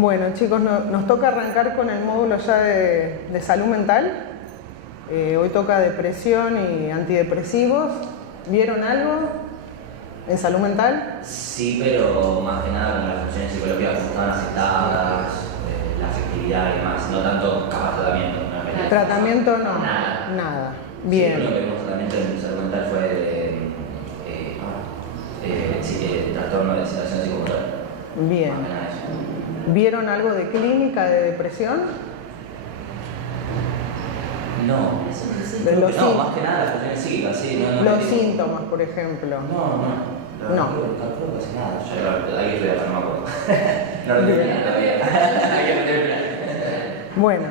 Bueno, chicos, nos toca arrancar con el módulo ya de salud mental. Hoy toca depresión y antidepresivos. ¿Vieron algo en salud mental? Sí, pero más que nada con las funciones psicológicas que están aceptadas, la afectividad y demás, no tanto capaz tratamiento. No, Tratamiento no. Nada. Bien. Sí, lo que vimos tratamiento en salud mental fue trastorno de excitación psicomotora. Bien. Más que nada eso. ¿Vieron algo de clínica de depresión? No. Más que nada las funciones psíquicas, sí. Los síntomas, por ejemplo. No, calculo casi nada. Yo hay que estudiar, no me acuerdo. No lo entiendo nada. Hay que meter. Bueno,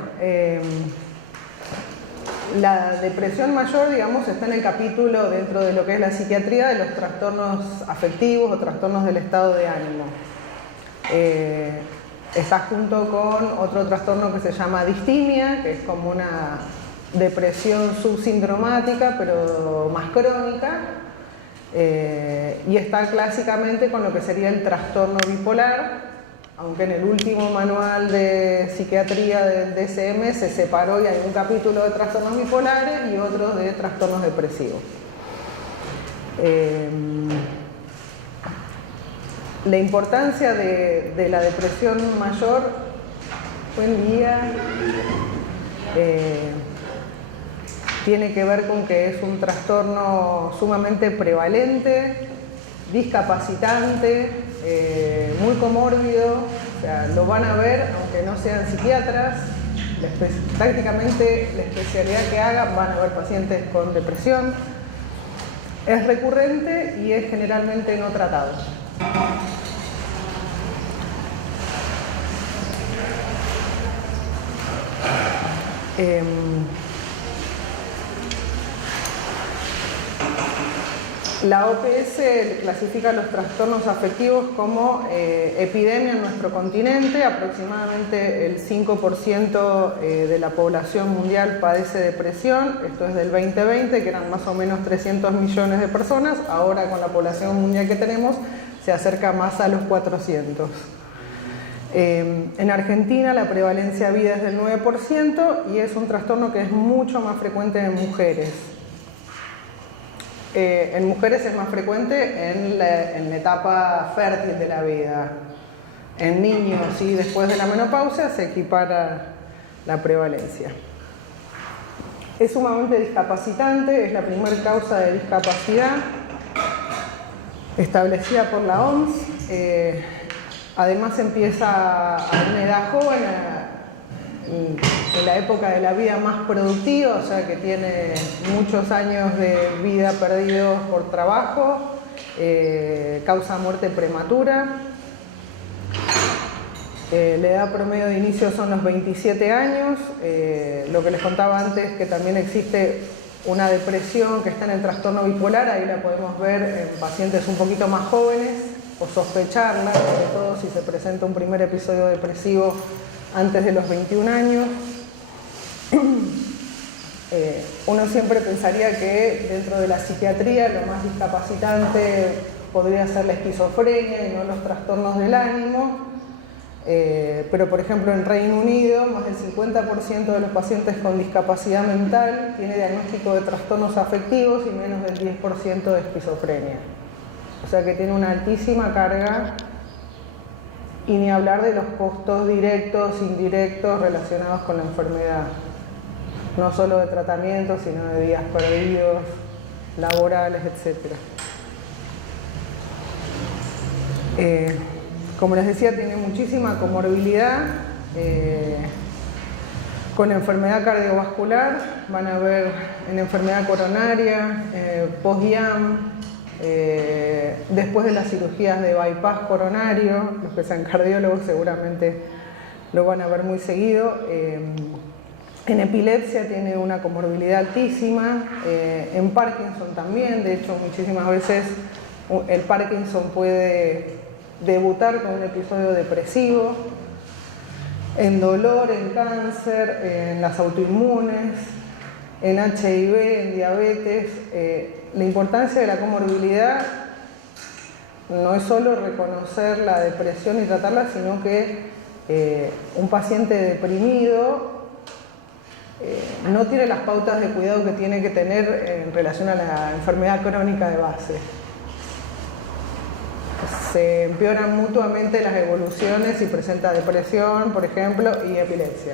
la depresión mayor, digamos, está en el capítulo dentro de lo que es la psiquiatría de los trastornos afectivos o trastornos del estado de ánimo. Está junto con otro trastorno que se llama distimia, que es como una depresión subsindromática, pero más crónica. Y está clásicamente con lo que sería el trastorno bipolar, aunque en el último manual de psiquiatría del DSM se separó y hay un capítulo de trastornos bipolares y otro de trastornos depresivos. La importancia de la depresión mayor, buen día, tiene que ver con que es un trastorno sumamente prevalente, discapacitante, muy comórbido, o sea, lo van a ver aunque no sean psiquiatras, prácticamente la especialidad que hagan van a ver pacientes con depresión. Es recurrente y es generalmente no tratado. La OPS clasifica los trastornos afectivos como epidemia en nuestro continente. Aproximadamente el 5% de la población mundial padece depresión. Esto es del 2020, que eran más o menos 300 millones de personas. Ahora, con la población mundial que tenemos, se acerca más a los 400. En Argentina la prevalencia de vida es del 9% y es un trastorno que es mucho más frecuente en mujeres. En mujeres es más frecuente en la etapa fértil de la vida. En niños y después de la menopausia se equipara la prevalencia. Es sumamente discapacitante, es la primera causa de discapacidad establecida por la OMS. Además empieza a una edad joven, en la época de la vida más productiva, o sea que tiene muchos años de vida perdidos por trabajo, causa muerte prematura. La edad promedio de inicio son los 27 años. Lo que les contaba antes, que también existe una depresión que está en el trastorno bipolar, ahí la podemos ver en pacientes un poquito más jóvenes, o sospecharla, sobre todo si se presenta un primer episodio depresivo antes de los 21 años. Uno siempre pensaría que dentro de la psiquiatría lo más discapacitante podría ser la esquizofrenia y no los trastornos del ánimo, pero por ejemplo en Reino Unido más del 50% de los pacientes con discapacidad mental tiene diagnóstico de trastornos afectivos y menos del 10% de esquizofrenia. O sea que tiene una altísima carga, y ni hablar de los costos directos, indirectos relacionados con la enfermedad. No solo de tratamiento, sino de días perdidos, laborales, etc. Como les decía, tiene muchísima comorbilidad. Con enfermedad cardiovascular, van a ver en enfermedad coronaria, post-IAM, después de las cirugías de bypass coronario, los que sean cardiólogos seguramente lo van a ver muy seguido. En epilepsia tiene una comorbilidad altísima, en Parkinson también. De hecho, muchísimas veces el Parkinson puede debutar con un episodio depresivo, en dolor, en cáncer, en las autoinmunes, en HIV, en diabetes. La importancia de la comorbilidad no es solo reconocer la depresión y tratarla, sino que Un paciente deprimido no tiene las pautas de cuidado que tiene que tener en relación a la enfermedad crónica de base. Se empeoran mutuamente las evoluciones y presenta depresión, por ejemplo, y epilepsia.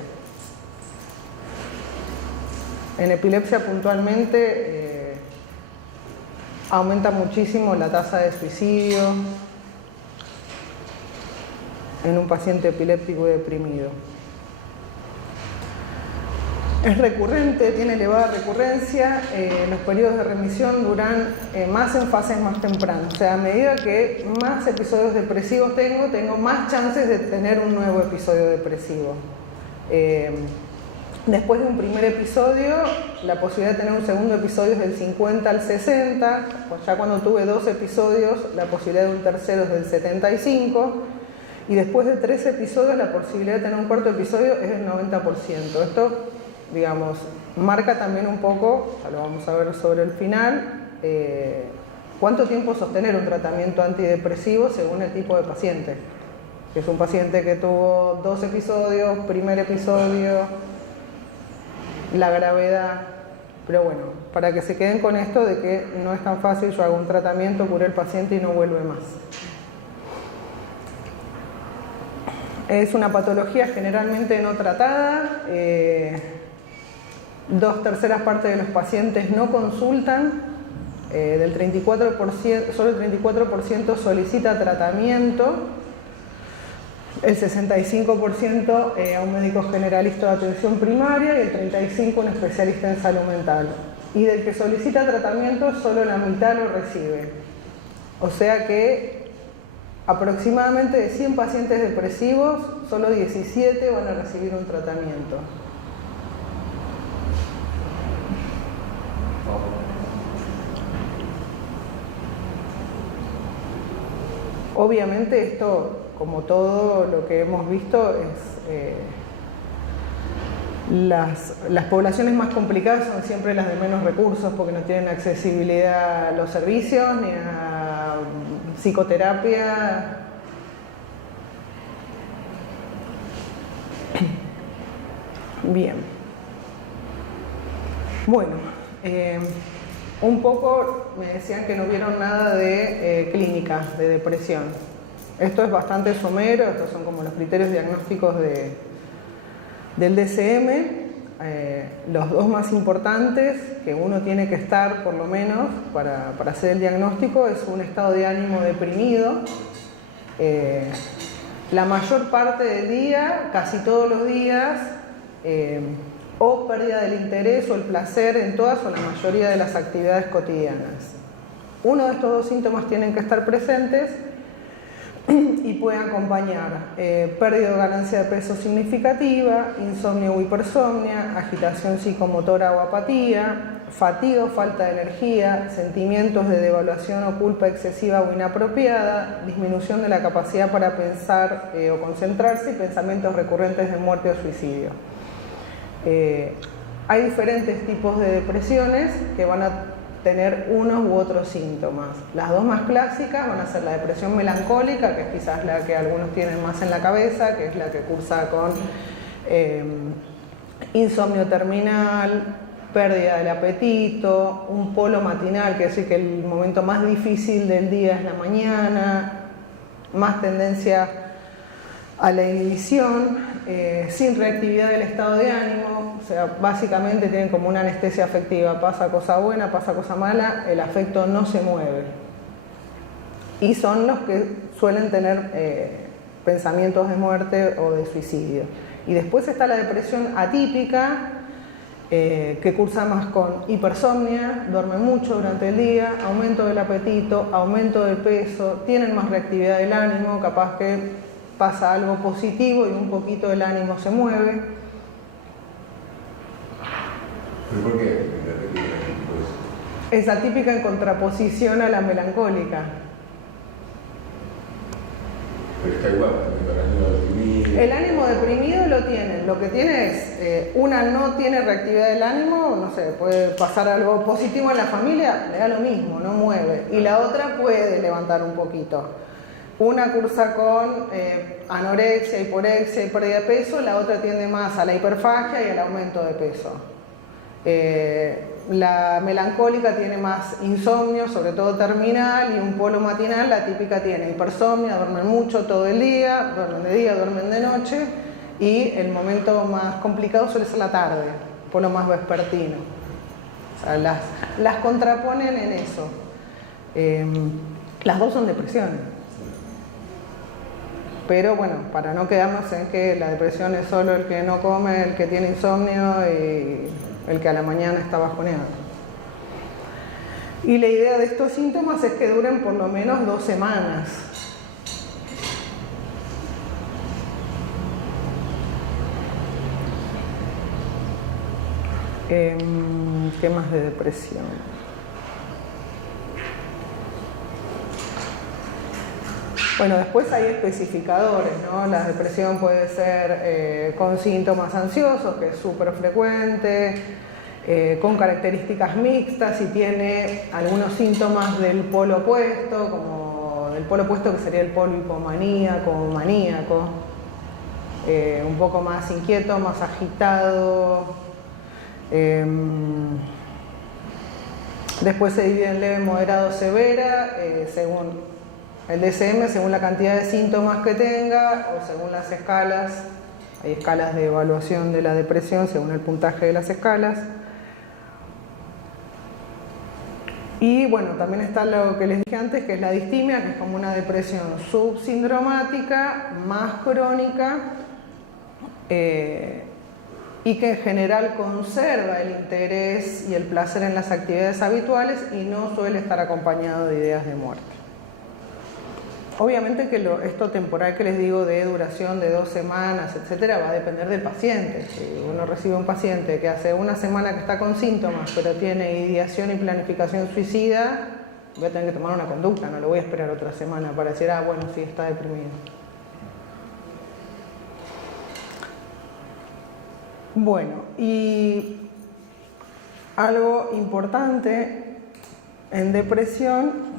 En epilepsia puntualmente aumenta muchísimo la tasa de suicidio en un paciente epiléptico y deprimido. Es recurrente, tiene elevada recurrencia, los periodos de remisión duran más en fases más tempranas. O sea, a medida que más episodios depresivos tengo más chances de tener un nuevo episodio depresivo. Después de un primer episodio, la posibilidad de tener un segundo episodio es del 50 al 60, ya cuando tuve 2 episodios, la posibilidad de un tercero es del 75, y después de 3 episodios, la posibilidad de tener un cuarto episodio es del 90%. Esto, digamos, marca también un poco, ya lo vamos a ver sobre el final, cuánto tiempo sostener un tratamiento antidepresivo según el tipo de paciente. Que es un paciente que tuvo 2 episodios, primer episodio, la gravedad, pero bueno, para que se queden con esto de que no es tan fácil, yo hago un tratamiento, curé el paciente y no vuelve más. Es una patología generalmente no tratada, 2/3 partes de los pacientes no consultan, del 34%, solo el 34% solicita tratamiento, el 65% a un médico generalista de atención primaria y el 35% un especialista en salud mental. Y del que solicita tratamiento, solo la mitad lo recibe. O sea que aproximadamente de 100 pacientes depresivos, solo 17 van a recibir un tratamiento. Obviamente esto, como todo lo que hemos visto, es las poblaciones más complicadas son siempre las de menos recursos porque no tienen accesibilidad a los servicios ni a psicoterapia. Bien. Bueno, un poco me decían que no vieron nada de clínica de depresión. Esto es bastante somero, estos son como los criterios diagnósticos del DSM. Los 2 más importantes que uno tiene que estar por lo menos para hacer el diagnóstico es un estado de ánimo deprimido. La mayor parte del día, casi todos los días, o pérdida del interés o el placer en todas o la mayoría de las actividades cotidianas. Uno de estos 2 síntomas tienen que estar presentes y pueden acompañar pérdida o ganancia de peso significativa, insomnio o hipersomnia, agitación psicomotora o apatía, fatiga o falta de energía, sentimientos de devaluación o culpa excesiva o inapropiada, disminución de la capacidad para pensar o concentrarse y pensamientos recurrentes de muerte o suicidio. Hay diferentes tipos de depresiones que van a tener unos u otros síntomas. Las 2 más clásicas van a ser la depresión melancólica, que es quizás la que algunos tienen más en la cabeza, que es la que cursa con insomnio terminal, pérdida del apetito, un polo matinal, que es decir que el momento más difícil del día es la mañana, más tendencia a la inhibición, sin reactividad del estado de ánimo, o sea, básicamente tienen como una anestesia afectiva, pasa cosa buena, pasa cosa mala, el afecto no se mueve. Y son los que suelen tener pensamientos de muerte o de suicidio. Y después está la depresión atípica, que cursa más con hipersomnia, duermen mucho durante el día, aumento del apetito, aumento del peso, tienen más reactividad del ánimo, capaz que pasa algo positivo y un poquito el ánimo se mueve. ¿Pero por qué? Es atípica en contraposición a la melancólica. Pero está igual, el ánimo deprimido. El ánimo deprimido lo tienen. Lo que tiene es, una no tiene reactividad del ánimo, no sé, puede pasar algo positivo en la familia, le da lo mismo, no mueve. Y la otra puede levantar un poquito. Una cursa con anorexia, hiporexia y pérdida de peso, la otra tiende más a la hiperfagia y al aumento de peso. La melancólica tiene más insomnio, sobre todo terminal, y un polo matinal, la típica tiene hipersomnia, duermen mucho todo el día, duermen de noche, y el momento más complicado suele ser la tarde, polo más vespertino. O sea, las contraponen en eso. Las dos son depresiones. Pero bueno, para no quedarnos en que la depresión es solo el que no come, el que tiene insomnio y el que a la mañana está bajoneado. Y la idea de estos síntomas es que duren por lo menos 2 semanas. ¿Qué más de depresión? Bueno, después hay especificadores, ¿no? La depresión puede ser con síntomas ansiosos, que es súper frecuente, con características mixtas y tiene algunos síntomas del polo opuesto, como del polo opuesto que sería el polo hipomaníaco o maníaco, un poco más inquieto, más agitado. Después se divide en leve, moderado, severa, según el DSM, según la cantidad de síntomas que tenga o según las escalas. Hay escalas de evaluación de la depresión según el puntaje de las escalas. Y bueno, también está lo que les dije antes, que es la distimia, que es como una depresión subsindromática, más crónica, y que en general conserva el interés y el placer en las actividades habituales y no suele estar acompañado de ideas de muerte. Obviamente que esto temporal que les digo de duración de 2 semanas, etcétera, va a depender del paciente. Si uno recibe un paciente que hace 1 semana que está con síntomas, pero tiene ideación y planificación suicida, voy a tener que tomar una conducta, no lo voy a esperar otra semana para decir, ah, bueno, sí, está deprimido. Bueno, y algo importante en depresión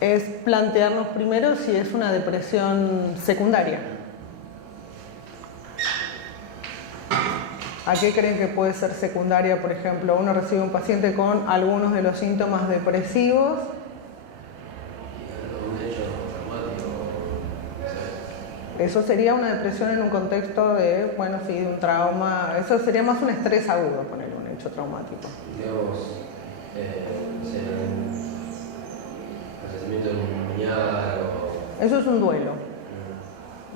es plantearnos primero si es una depresión secundaria. ¿A qué creen que puede ser secundaria? Por ejemplo, uno recibe un paciente con algunos de los síntomas depresivos. Eso sería una depresión en un contexto de, bueno, sí, de un trauma. Eso sería más un estrés agudo, ponerle un hecho traumático. Digamos, fallecimiento de un familiar o... Eso es un duelo.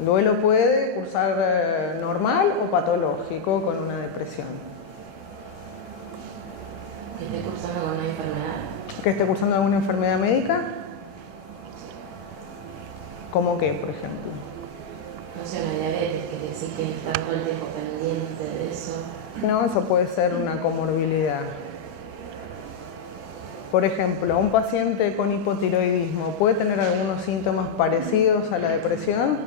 El duelo puede cursar normal o patológico con una depresión. ¿Que esté cursando con una enfermedad? ¿Que esté cursando alguna enfermedad médica? ¿Cómo qué, por ejemplo? No sé, una diabetes, que te exige estar todo el tiempo pendiente de eso. No, eso puede ser una comorbilidad. Por ejemplo, un paciente con hipotiroidismo puede tener algunos síntomas parecidos a la depresión.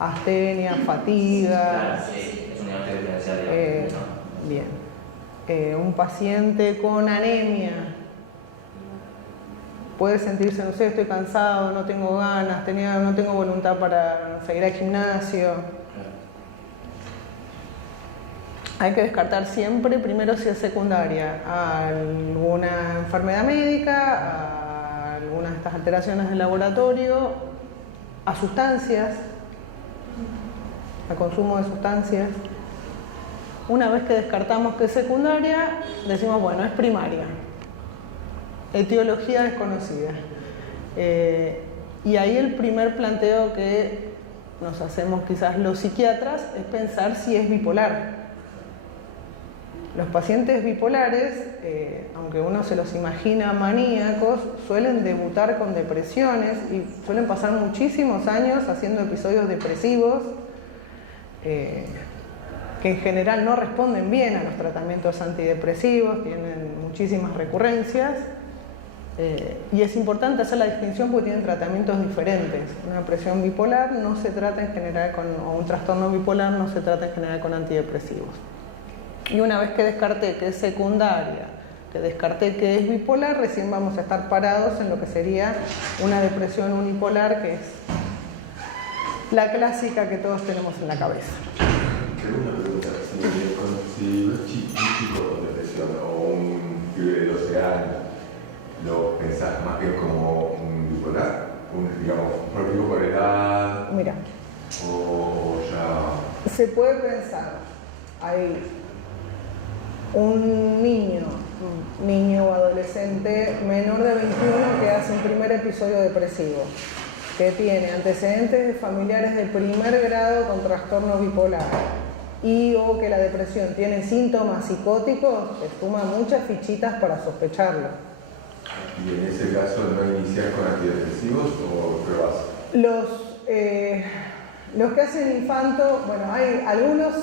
Astenia, fatiga. Claro, sí, es un diagnóstico diferencial, digamos, ¿no? Bien. Un paciente con anemia puede sentirse, no sé, estoy cansado, no tengo ganas, no tengo voluntad para seguir al gimnasio. Hay que descartar siempre, primero si es secundaria, a alguna enfermedad médica, a algunas de estas alteraciones del laboratorio, a sustancias, a consumo de sustancias. Una vez que descartamos que es secundaria, decimos, bueno, es primaria. Etiología desconocida. Y ahí el primer planteo que nos hacemos quizás los psiquiatras es pensar si es bipolar. Los pacientes bipolares, aunque uno se los imagina maníacos, suelen debutar con depresiones y suelen pasar muchísimos años haciendo episodios depresivos que en general no responden bien a los tratamientos antidepresivos, tienen muchísimas recurrencias. Y es importante hacer la distinción porque tienen tratamientos diferentes. Una depresión bipolar no se trata en general o un trastorno bipolar no se trata en general con antidepresivos. Y una vez que descarté que es secundaria, que descarté que es bipolar, recién vamos a estar parados en lo que sería una depresión unipolar, que es la clásica que todos tenemos en la cabeza. Tengo una pregunta. Si un chico con depresión o un pibe de 12 años, ¿lo pensás más bien como un bipolar? Digamos, propio por edad. Mira, O ya. se puede pensar, hay un niño o adolescente menor de 21 que hace un primer episodio depresivo, que tiene antecedentes familiares de primer grado con trastorno bipolar y o que la depresión tiene síntomas psicóticos, te suma muchas fichitas para sospecharlo. ¿Y en ese caso no iniciar con antidepresivos o pruebas? Los que hacen infanto, bueno, hay algunos,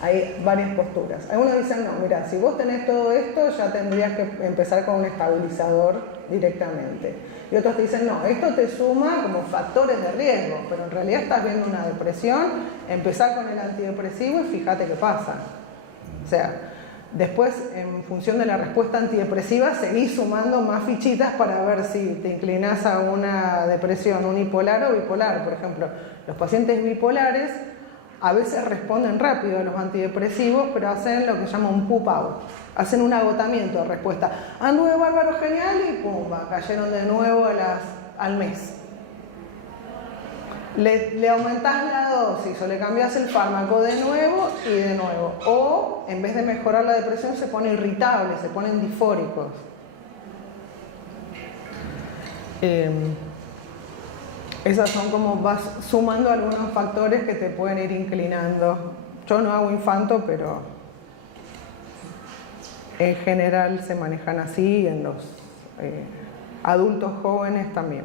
hay varias posturas. Algunos dicen, no, mira, si vos tenés todo esto, ya tendrías que empezar con un estabilizador directamente. Y otros te dicen, no, esto te suma como factores de riesgo, pero en realidad estás viendo una depresión, empezar con el antidepresivo y fíjate qué pasa. O sea, después, en función de la respuesta antidepresiva, seguís sumando más fichitas para ver si te inclinás a una depresión unipolar o bipolar. Por ejemplo, los pacientes bipolares a veces responden rápido a los antidepresivos, pero hacen lo que se llama un poop out. Hacen un agotamiento de respuesta. Anduve bárbaro, genial, y pumba, cayeron de nuevo al mes. Le aumentás la dosis o le cambiás el fármaco de nuevo y de nuevo. O, en vez de mejorar la depresión, se pone irritable, se ponen disfóricos. Esas son como vas sumando algunos factores que te pueden ir inclinando. Yo no hago infanto, pero en general se manejan así, en los adultos jóvenes también.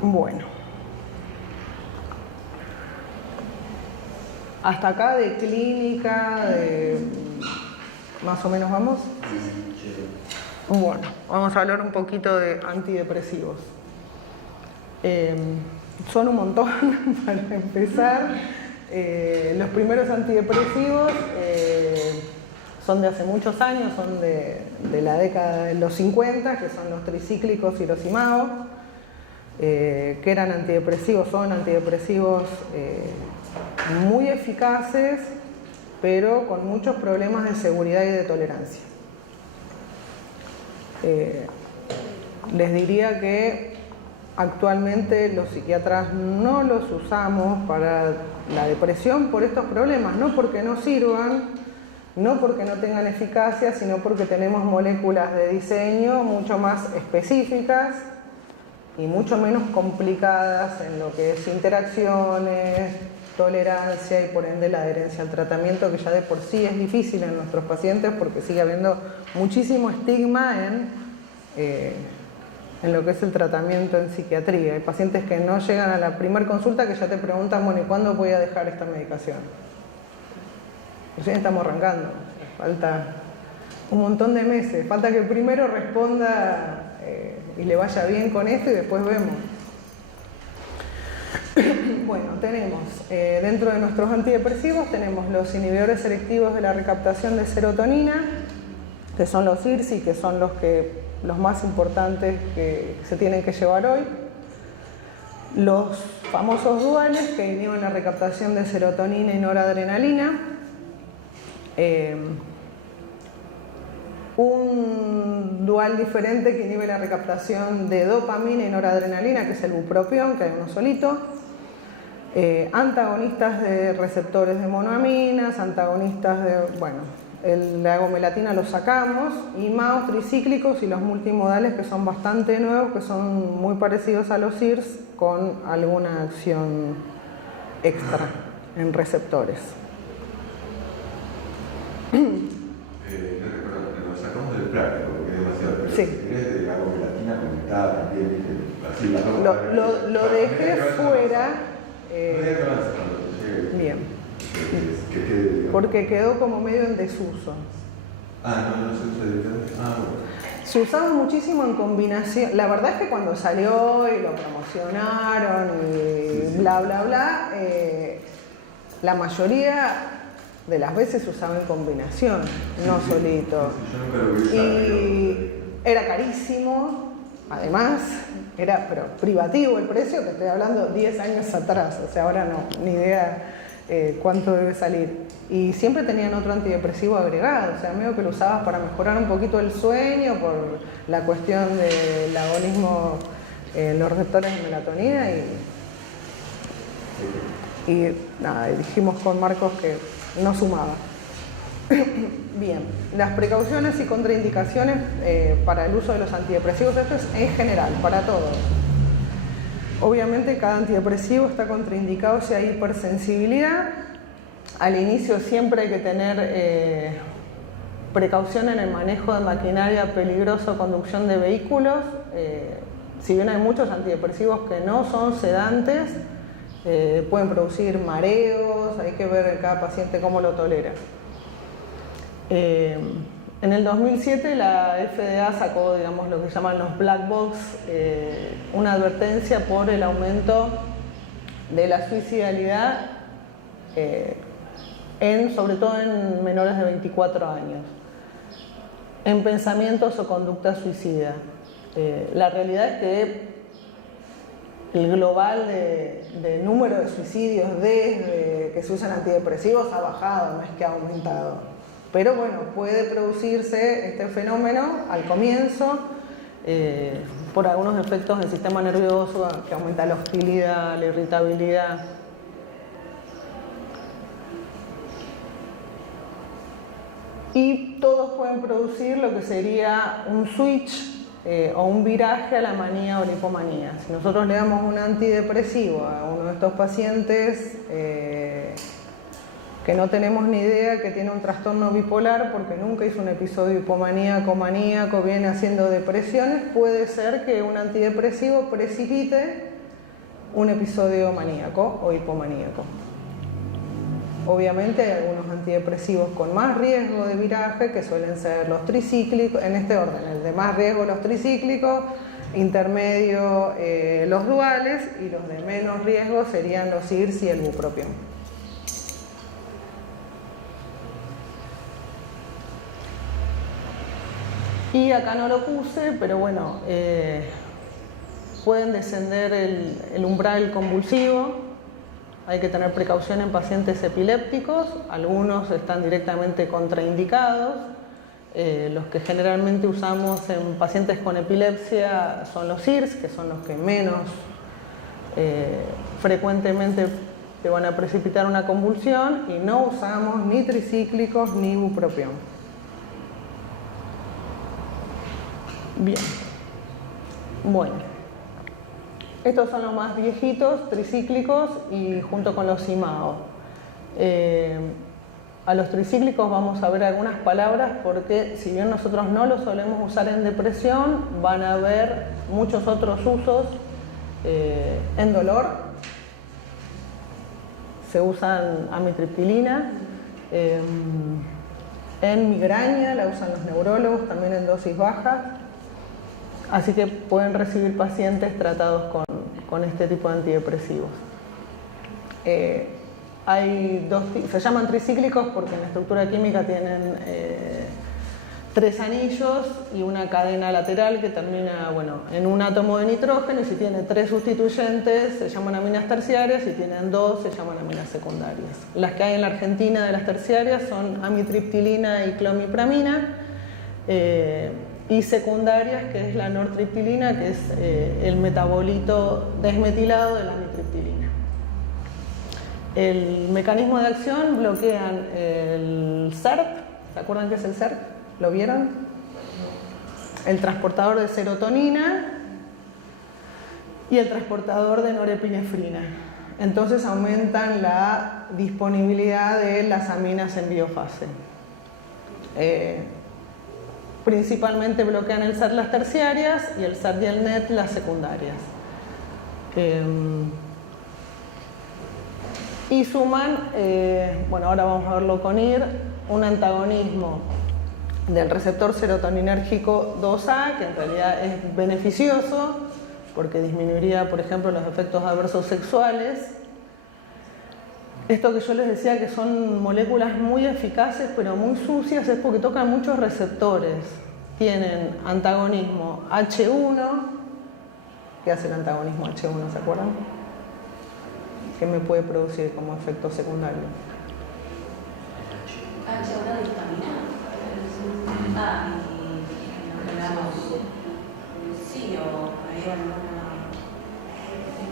Bueno, hasta acá de clínica, más o menos vamos. Bueno, vamos a hablar un poquito de antidepresivos. Son un montón para empezar. Los primeros antidepresivos son de hace muchos años, son de la década de los 50, que son los tricíclicos y los IMAO. Que eran antidepresivos, son antidepresivos muy eficaces, pero con muchos problemas de seguridad y de tolerancia. Les diría que actualmente los psiquiatras no los usamos para la depresión por estos problemas, no porque no sirvan, no porque no tengan eficacia, sino porque tenemos moléculas de diseño mucho más específicas y mucho menos complicadas en lo que es interacciones, tolerancia y por ende la adherencia al tratamiento, que ya de por sí es difícil en nuestros pacientes porque sigue habiendo muchísimo estigma en lo que es el tratamiento en psiquiatría. Hay pacientes que no llegan a la primera consulta que ya te preguntan, bueno, ¿y cuándo voy a dejar esta medicación? Recién estamos arrancando, falta un montón de meses, falta que primero responda y le vaya bien con esto y después vemos. Bueno, tenemos dentro de nuestros antidepresivos tenemos los inhibidores selectivos de la recaptación de serotonina, que son los IRSI, que son los más importantes que se tienen que llevar hoy. Los famosos duales, que inhiben la recaptación de serotonina y noradrenalina. Un dual diferente que inhibe la recaptación de dopamina y noradrenalina, que es el bupropión, que hay uno solito. Antagonistas de receptores de monoaminas, antagonistas de, bueno, la agomelatina lo sacamos, y MAOs tricíclicos y los multimodales, que son bastante nuevos, que son muy parecidos a los IRS con alguna acción extra en receptores. Lo sacamos del práctico porque es demasiado, pero Sí. si querés de agomelatina comentada también, ¿viste? Así las dos Lo dejé fuera. Bien. Porque quedó como medio en desuso. No se usa directamente. Bueno. Se usaba muchísimo en combinación. La verdad es que cuando salió y lo promocionaron y bla bla bla, la mayoría de las veces se usaba en combinación, no solito. Yo nunca lo vi usar, Y era carísimo, además, era pero privativo el precio, te estoy hablando 10 años atrás, o sea, ahora no, ni idea cuánto debe salir. Y siempre tenían otro antidepresivo agregado, o sea, medio que lo usabas para mejorar un poquito el sueño por la cuestión del agonismo en los receptores de melatonina y nada, y dijimos con Marcos que no sumaba. Bien, las precauciones y contraindicaciones para el uso de los antidepresivos, esto es en general, para todos. Obviamente cada antidepresivo está contraindicado si hay hipersensibilidad. Al inicio siempre hay que tener precaución en el manejo de maquinaria peligrosa o conducción de vehículos. Si bien hay muchos antidepresivos que no son sedantes, pueden producir mareos, hay que ver en cada paciente cómo lo tolera. En el 2007 la FDA sacó, digamos, lo que llaman los black box, una advertencia por el aumento de la suicidalidad, sobre todo en menores de 24 años, en pensamientos o conducta suicida. La realidad es que el global de número de suicidios desde que se usan antidepresivos ha bajado, no es que ha aumentado. Pero bueno, puede producirse este fenómeno al comienzo por algunos efectos del sistema nervioso que aumenta la hostilidad, la irritabilidad. Y todos pueden producir lo que sería un switch o un viraje a la manía o la hipomanía. Si nosotros le damos un antidepresivo a uno de estos pacientes que no tenemos ni idea que tiene un trastorno bipolar porque nunca hizo un episodio hipomaníaco, viene haciendo depresiones, puede ser que un antidepresivo precipite un episodio maníaco o hipomaníaco. Obviamente hay algunos antidepresivos con más riesgo de viraje, que suelen ser los tricíclicos, en este orden, el de más riesgo los tricíclicos, intermedio los duales y los de menos riesgo serían los IRS y el bupropión. Y acá no lo puse, pero bueno, pueden descender el umbral convulsivo. Hay que tener precaución en pacientes epilépticos, algunos están directamente contraindicados. Los que generalmente usamos en pacientes con epilepsia son los IRS, que son los que menos frecuentemente te van a precipitar una convulsión, y no usamos ni tricíclicos ni bupropión. Bien, bueno, estos son los más viejitos, tricíclicos, y junto con los IMAO. A los tricíclicos vamos a ver algunas palabras porque si bien nosotros no los solemos usar en depresión, van a haber muchos otros usos. En dolor se usan amitriptilina, en migraña la usan los neurólogos también en dosis bajas. Así que pueden recibir pacientes tratados con este tipo de antidepresivos. Se llaman tricíclicos porque en la estructura química tienen 3 anillos y una cadena lateral que termina en un átomo de nitrógeno, y si tiene 3 sustituyentes se llaman aminas terciarias, si tienen 2 se llaman aminas secundarias. Las que hay en la Argentina de las terciarias son amitriptilina y clomipramina. Y secundarias, que es la nortriptilina, que es el metabolito desmetilado de la amitriptilina. El mecanismo de acción: bloquean el SERT. ¿Se acuerdan qué es el SERT? ¿Lo vieron? El transportador de serotonina y el transportador de norepinefrina. Entonces aumentan la disponibilidad de las aminas en biofase. Principalmente bloquean el SERT las terciarias y el SERT y el NET las secundarias. Y suman, ahora vamos a verlo con IR, un antagonismo del receptor serotoninérgico 2A, que en realidad es beneficioso porque disminuiría, por ejemplo, los efectos adversos sexuales. Esto que yo les decía que son moléculas muy eficaces pero muy sucias es porque tocan muchos receptores. Tienen antagonismo H1. ¿Qué hace el antagonismo H1? ¿Se acuerdan? ¿Qué me puede producir como efecto secundario? H1 dictamina. Sí, o hay alguna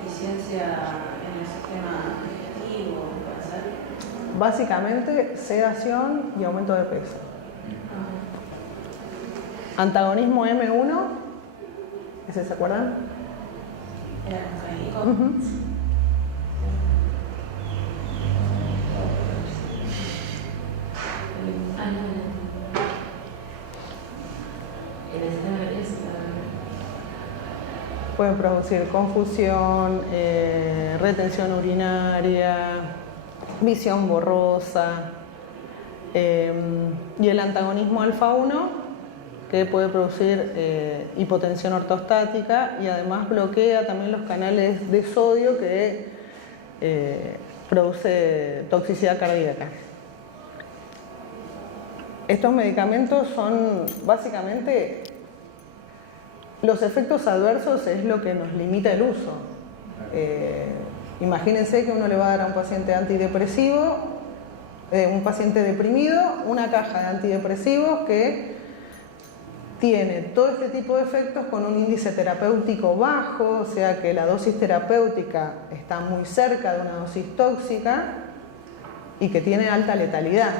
deficiencia en el sistema digestivo, puede ser. Básicamente, sedación y aumento de peso. Antagonismo M1, ¿ese se acuerdan? ¿Era muscarínico? En el sistema nervioso. Pueden producir confusión, retención urinaria, visión borrosa, y el antagonismo alfa-1 que puede producir hipotensión ortostática y además bloquea también los canales de sodio que produce toxicidad cardíaca. Estos medicamentos son básicamente los efectos adversos, es lo que nos limita el uso. Imagínense que uno le va a dar a un paciente antidepresivo, un paciente deprimido, una caja de antidepresivos que tiene todo este tipo de efectos con un índice terapéutico bajo, o sea que la dosis terapéutica está muy cerca de una dosis tóxica y que tiene alta letalidad.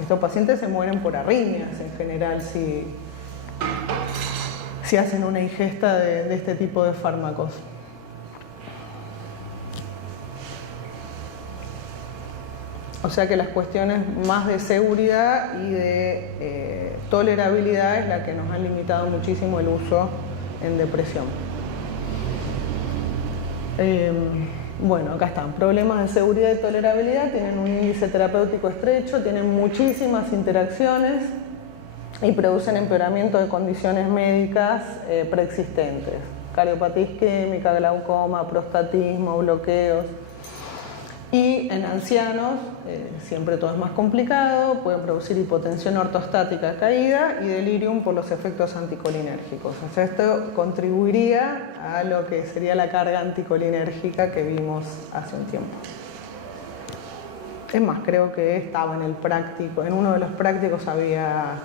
Estos pacientes se mueren por arritmias en general si hacen una ingesta de este tipo de fármacos. O sea que las cuestiones más de seguridad y de tolerabilidad es la que nos han limitado muchísimo el uso en depresión. Bueno, acá están. Problemas de seguridad y tolerabilidad, tienen un índice terapéutico estrecho, tienen muchísimas interacciones y producen empeoramiento de condiciones médicas preexistentes. Cardiopatía isquémica, glaucoma, prostatismo, bloqueos. Y en ancianos, siempre todo es más complicado, pueden producir hipotensión ortostática caída y delirium por los efectos anticolinérgicos. O sea, esto contribuiría a lo que sería la carga anticolinérgica que vimos hace un tiempo. Es más, creo que estaba en el práctico, en uno de los prácticos había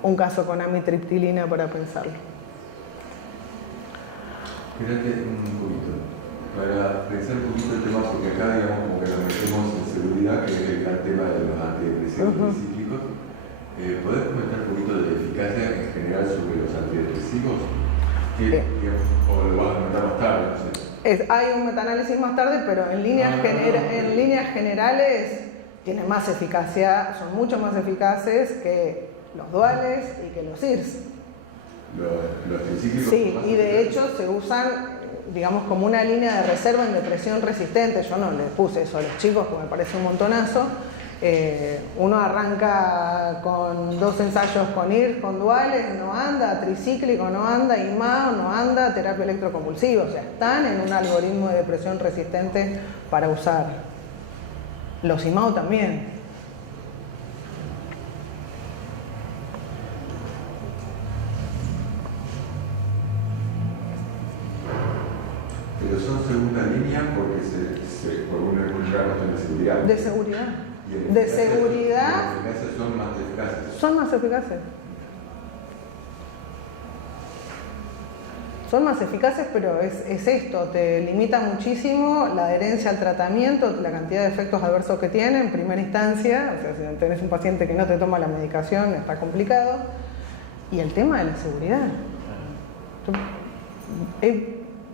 un caso con amitriptilina para pensarlo. Quédate un poquito. Para pensar un poquito el tema, porque acá digamos como que nos metemos en seguridad, que es el gran tema de los antidepresivos cíclicos. ¿Podés comentar un poquito de eficacia en general sobre los antidepresivos? O lo vas a comentar más tarde, no sé. Hay un metaanálisis más tarde, pero en líneas generales tienen más eficacia, son mucho más eficaces que los duales y que los IRS. Los tricíclicos. Sí, y de hecho se usan, digamos, como una línea de reserva en depresión resistente. Yo no les puse eso a los chicos, que me parece un montonazo. Uno arranca con 2 ensayos con IRS, con duales, no anda, tricíclico no anda, IMAO no anda, terapia electroconvulsiva. O sea, están en un algoritmo de depresión resistente para usar. Los IMAO también. Pero son segunda línea porque por una cuestión de seguridad. De seguridad. De seguridad. Son más eficaces. Son más eficaces. Son más eficaces, pero es esto, te limita muchísimo la adherencia al tratamiento, la cantidad de efectos adversos que tiene en primera instancia. O sea, si tenés un paciente que no te toma la medicación, está complicado. Y el tema de la seguridad.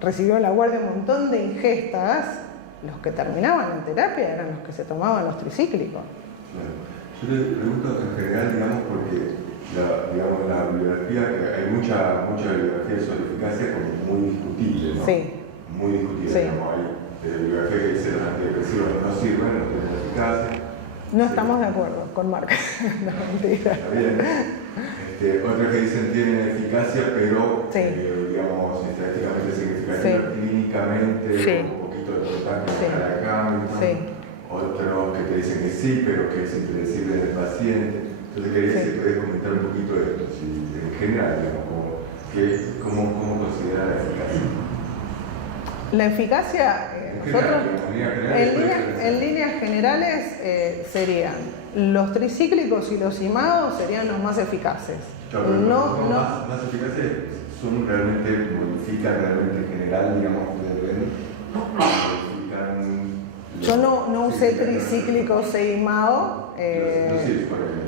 Recibió en la guardia un montón de ingestas, los que terminaban en terapia eran los que se tomaban los tricíclicos. Claro. Yo le pregunto en general, digamos, porque la bibliografía, hay mucha bibliografía sobre eficacia como muy discutible, ¿no? Sí. Muy discutible, Sí. digamos, hay bibliografía que dice los antidepresivos no sirven, no tienen eficacia. No estamos de acuerdo con Marc. No, mentira. Está bien. Otros que dicen tienen eficacia, pero Sí. digamos, estadísticamente significativa Sí. clínica químicamente, Sí. un poquito de porcentaje Sí. para acá, Sí. otros que te dicen que sí, pero que es impredecible en el paciente. Entonces quería Sí. si podés comentar un poquito de esto, si, en general, digamos, cómo considerar la eficacia. La eficacia, nosotros, en líneas generales serían los tricíclicos y los imados serían los más eficaces. Claro, pero más eficaces son realmente, modifican realmente en general, digamos, modifican. Yo no usé tricíclicos e imado.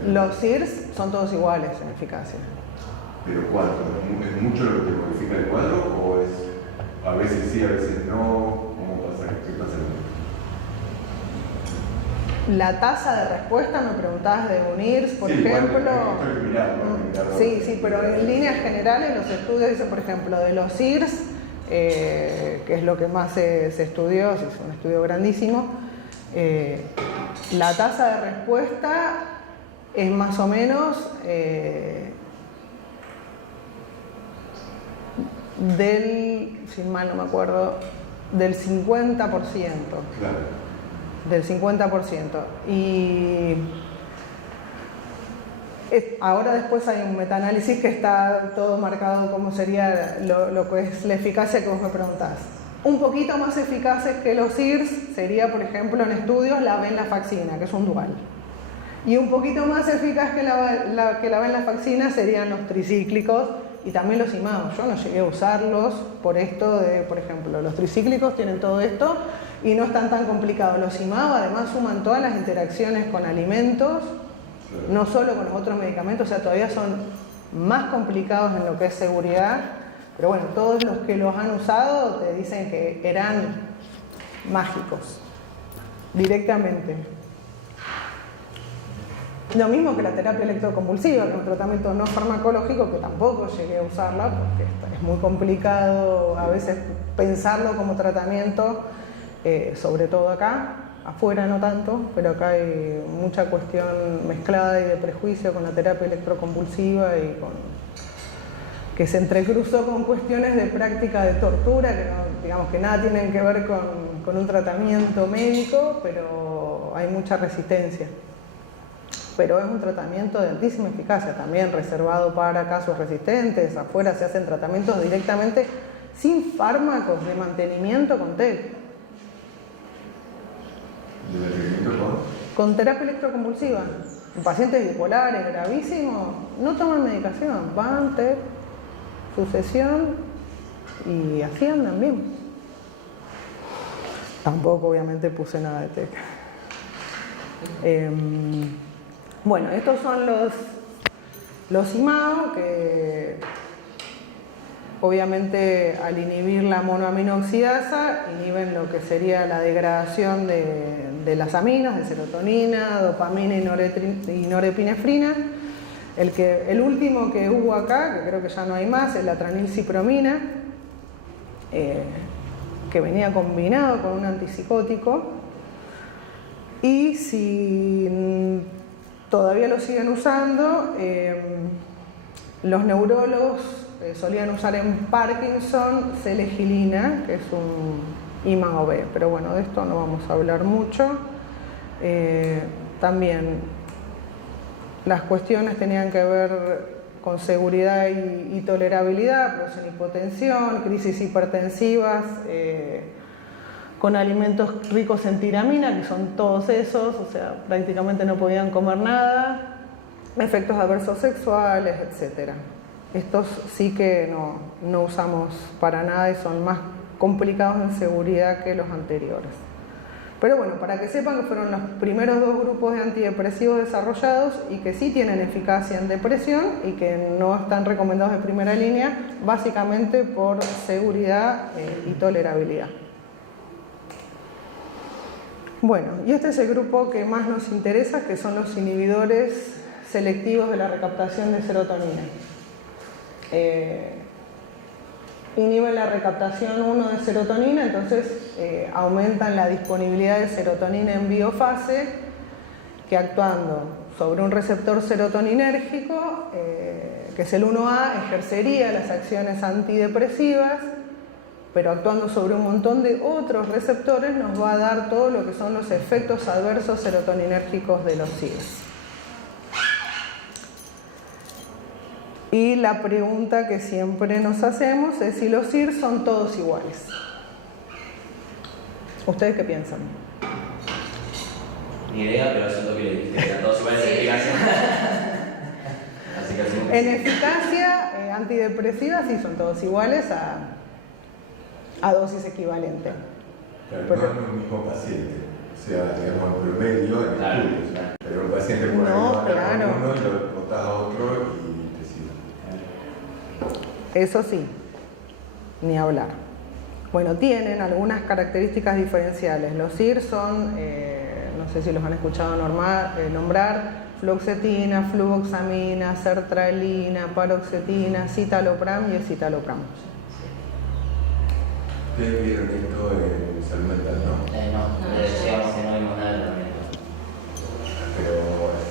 Los CIRS son todos iguales en eficacia. ¿Pero cuánto? ¿Es mucho lo que te modifica el cuadro o es a veces sí, a veces no? ¿Cómo pasa? ¿Qué pasa? La tasa de respuesta, me preguntabas de UNIRS, por Sí, ejemplo. mirarlo. Sí, pero en líneas generales los estudios dicen, por ejemplo, de los CIRS, que es lo que más se estudió, es un estudio grandísimo, la tasa de respuesta es más o menos si mal no me acuerdo, del 50%. Claro. Del 50%. Y ahora después hay un metaanálisis que está todo marcado como sería lo que es la eficacia que vos me preguntás. Un poquito más eficaces que los CIRS sería, por ejemplo, en estudios la venlafaxina, que es un dual. Y un poquito más eficaz que la venlafaxina serían los tricíclicos y también los imados. Yo no llegué a usarlos por esto de, por ejemplo, los tricíclicos tienen todo esto y no están tan complicados. Los imados además suman todas las interacciones con alimentos, no solo con los otros medicamentos, o sea, todavía son más complicados en lo que es seguridad. Pero bueno, todos los que los han usado te dicen que eran mágicos, directamente. Lo mismo que la terapia electroconvulsiva, que es un tratamiento no farmacológico, que tampoco llegué a usarla porque es muy complicado a veces pensarlo como tratamiento, sobre todo acá, afuera no tanto, pero acá hay mucha cuestión mezclada y de prejuicio con la terapia electroconvulsiva y que se entrecruzó con cuestiones de práctica de tortura, que no, digamos que nada tienen que ver con un tratamiento médico, pero hay mucha resistencia. Pero es un tratamiento de altísima eficacia, también reservado para casos resistentes. Afuera se hacen tratamientos directamente sin fármacos de mantenimiento con TEC. ¿De mantenimiento con terapia electroconvulsiva. En pacientes bipolares gravísimos no toman medicación, van TEC, su sesión y así andan bien. Tampoco obviamente puse nada de TEC. Bueno, estos son los IMAO que obviamente al inhibir la monoaminoxidasa inhiben lo que sería la degradación de las aminas, de serotonina, dopamina y norepinefrina. El último que hubo acá, que creo que ya no hay más, es la tranilcipromina, que venía combinado con un antipsicótico. Y si todavía lo siguen usando, los neurólogos solían usar en Parkinson selegilina, que es un IMAO-B, pero bueno, de esto no vamos a hablar mucho. También las cuestiones tenían que ver con seguridad y tolerabilidad, producen hipotensión, crisis hipertensivas, con alimentos ricos en tiramina, que son todos esos, o sea, prácticamente no podían comer nada, efectos adversos sexuales, etc. Estos sí que no usamos para nada y son más complicados en seguridad que los anteriores. Pero bueno, para que sepan que fueron los primeros dos grupos de antidepresivos desarrollados y que sí tienen eficacia en depresión y que no están recomendados de primera línea, básicamente por seguridad y tolerabilidad. Bueno, y este es el grupo que más nos interesa, que son los inhibidores selectivos de la recaptación de serotonina. Inhiben la recaptación 1 de serotonina, entonces aumentan la disponibilidad de serotonina en biofase, que actuando sobre un receptor serotoninérgico, que es el 1A, ejercería las acciones antidepresivas pero actuando sobre un montón de otros receptores nos va a dar todo lo que son los efectos adversos serotoninérgicos de los SIRS. Y la pregunta que siempre nos hacemos es si los SIRS son todos iguales. ¿Ustedes qué piensan? Ni idea, pero siento que le dijiste que eran todos iguales en eficacia. Así que asumo que En sí. eficacia, antidepresiva sí son todos iguales a dosis equivalente. Claro, Pero- no es el mismo paciente. O sea, digamos, en promedio en Claro, estudios. claro. Pero un paciente por ahí No, lo agarra claro. uno y lo botas a otro y te sirve. Eso sí, ni hablar. Bueno, tienen algunas características diferenciales. Los SIRS son, no sé si los han escuchado nombrar, fluoxetina, fluvoxamina, sertralina, paroxetina, citalopram y escitalopram. ¿Ustedes vieron esto en salud mental? No. No, le decíamos que no vimos nada de tratamiento. Pero,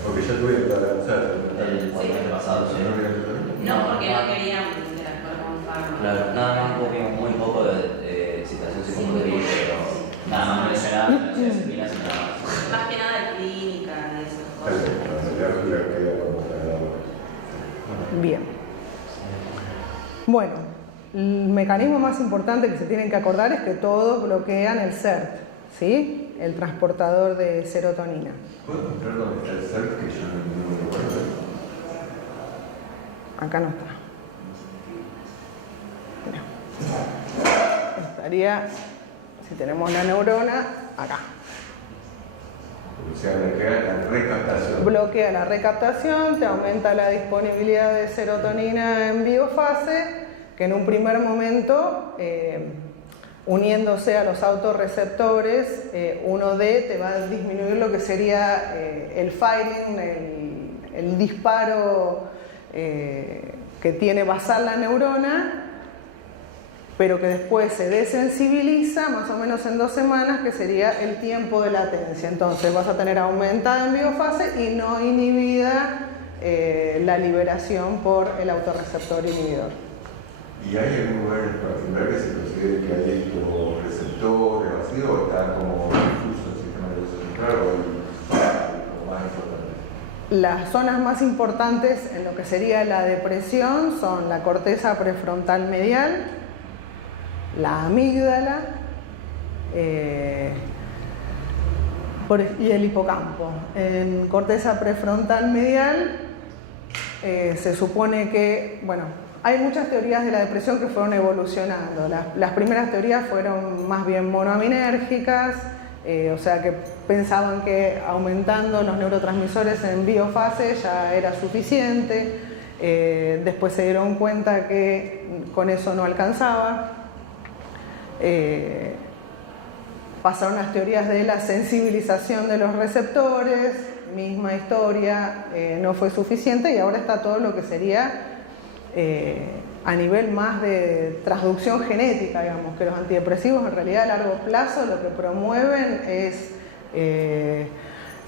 porque yo tuve que usar salud mental. El cuatrimestre pasado, sí. ¿No vieron esto? No, porque no querían interactuar con fármacos. Claro, nada más vimos muy poco de situación psicomotriz, pero nada más mencionaba benzodiazepinas y nada más. Más que nada de clínica, de esas cosas. Perfecto, ya quería comentar. Bien. Bueno, el mecanismo más importante que se tienen que acordar es que todos bloquean el CERT, ¿sí? El transportador de serotonina. ¿Puedo encontrar dónde está el CERT que yo no me recuerdo? Acá no está. Mira. Estaría, si tenemos la neurona, acá. O sea, me queda la recaptación. Bloquea la recaptación, te aumenta la disponibilidad de serotonina en biofase, que en un primer momento, uniéndose a los autorreceptores, 1D te va a disminuir lo que sería el firing, el disparo que tiene basal la neurona, pero que después se desensibiliza más o menos en 2 semanas, que sería el tiempo de latencia. Entonces vas a tener aumentada en biofase y no inhibida la liberación por el autorreceptor inhibidor. ¿Y hay algún lugar en particular que se considere que hay estos receptores o así, o está como difuso el sistema nervioso central o lo más importante? Las zonas más importantes en lo que sería la depresión son la corteza prefrontal medial, la amígdala y el hipocampo. En corteza prefrontal medial se supone que, bueno, hay muchas teorías de la depresión que fueron evolucionando. Las primeras teorías fueron más bien monoaminérgicas, o sea que pensaban que aumentando los neurotransmisores en biofase ya era suficiente. Después se dieron cuenta que con eso no alcanzaba. Pasaron las teorías de la sensibilización de los receptores, misma historia, no fue suficiente, y ahora está todo lo que sería a nivel más de transducción genética, digamos, que los antidepresivos en realidad a largo plazo lo que promueven es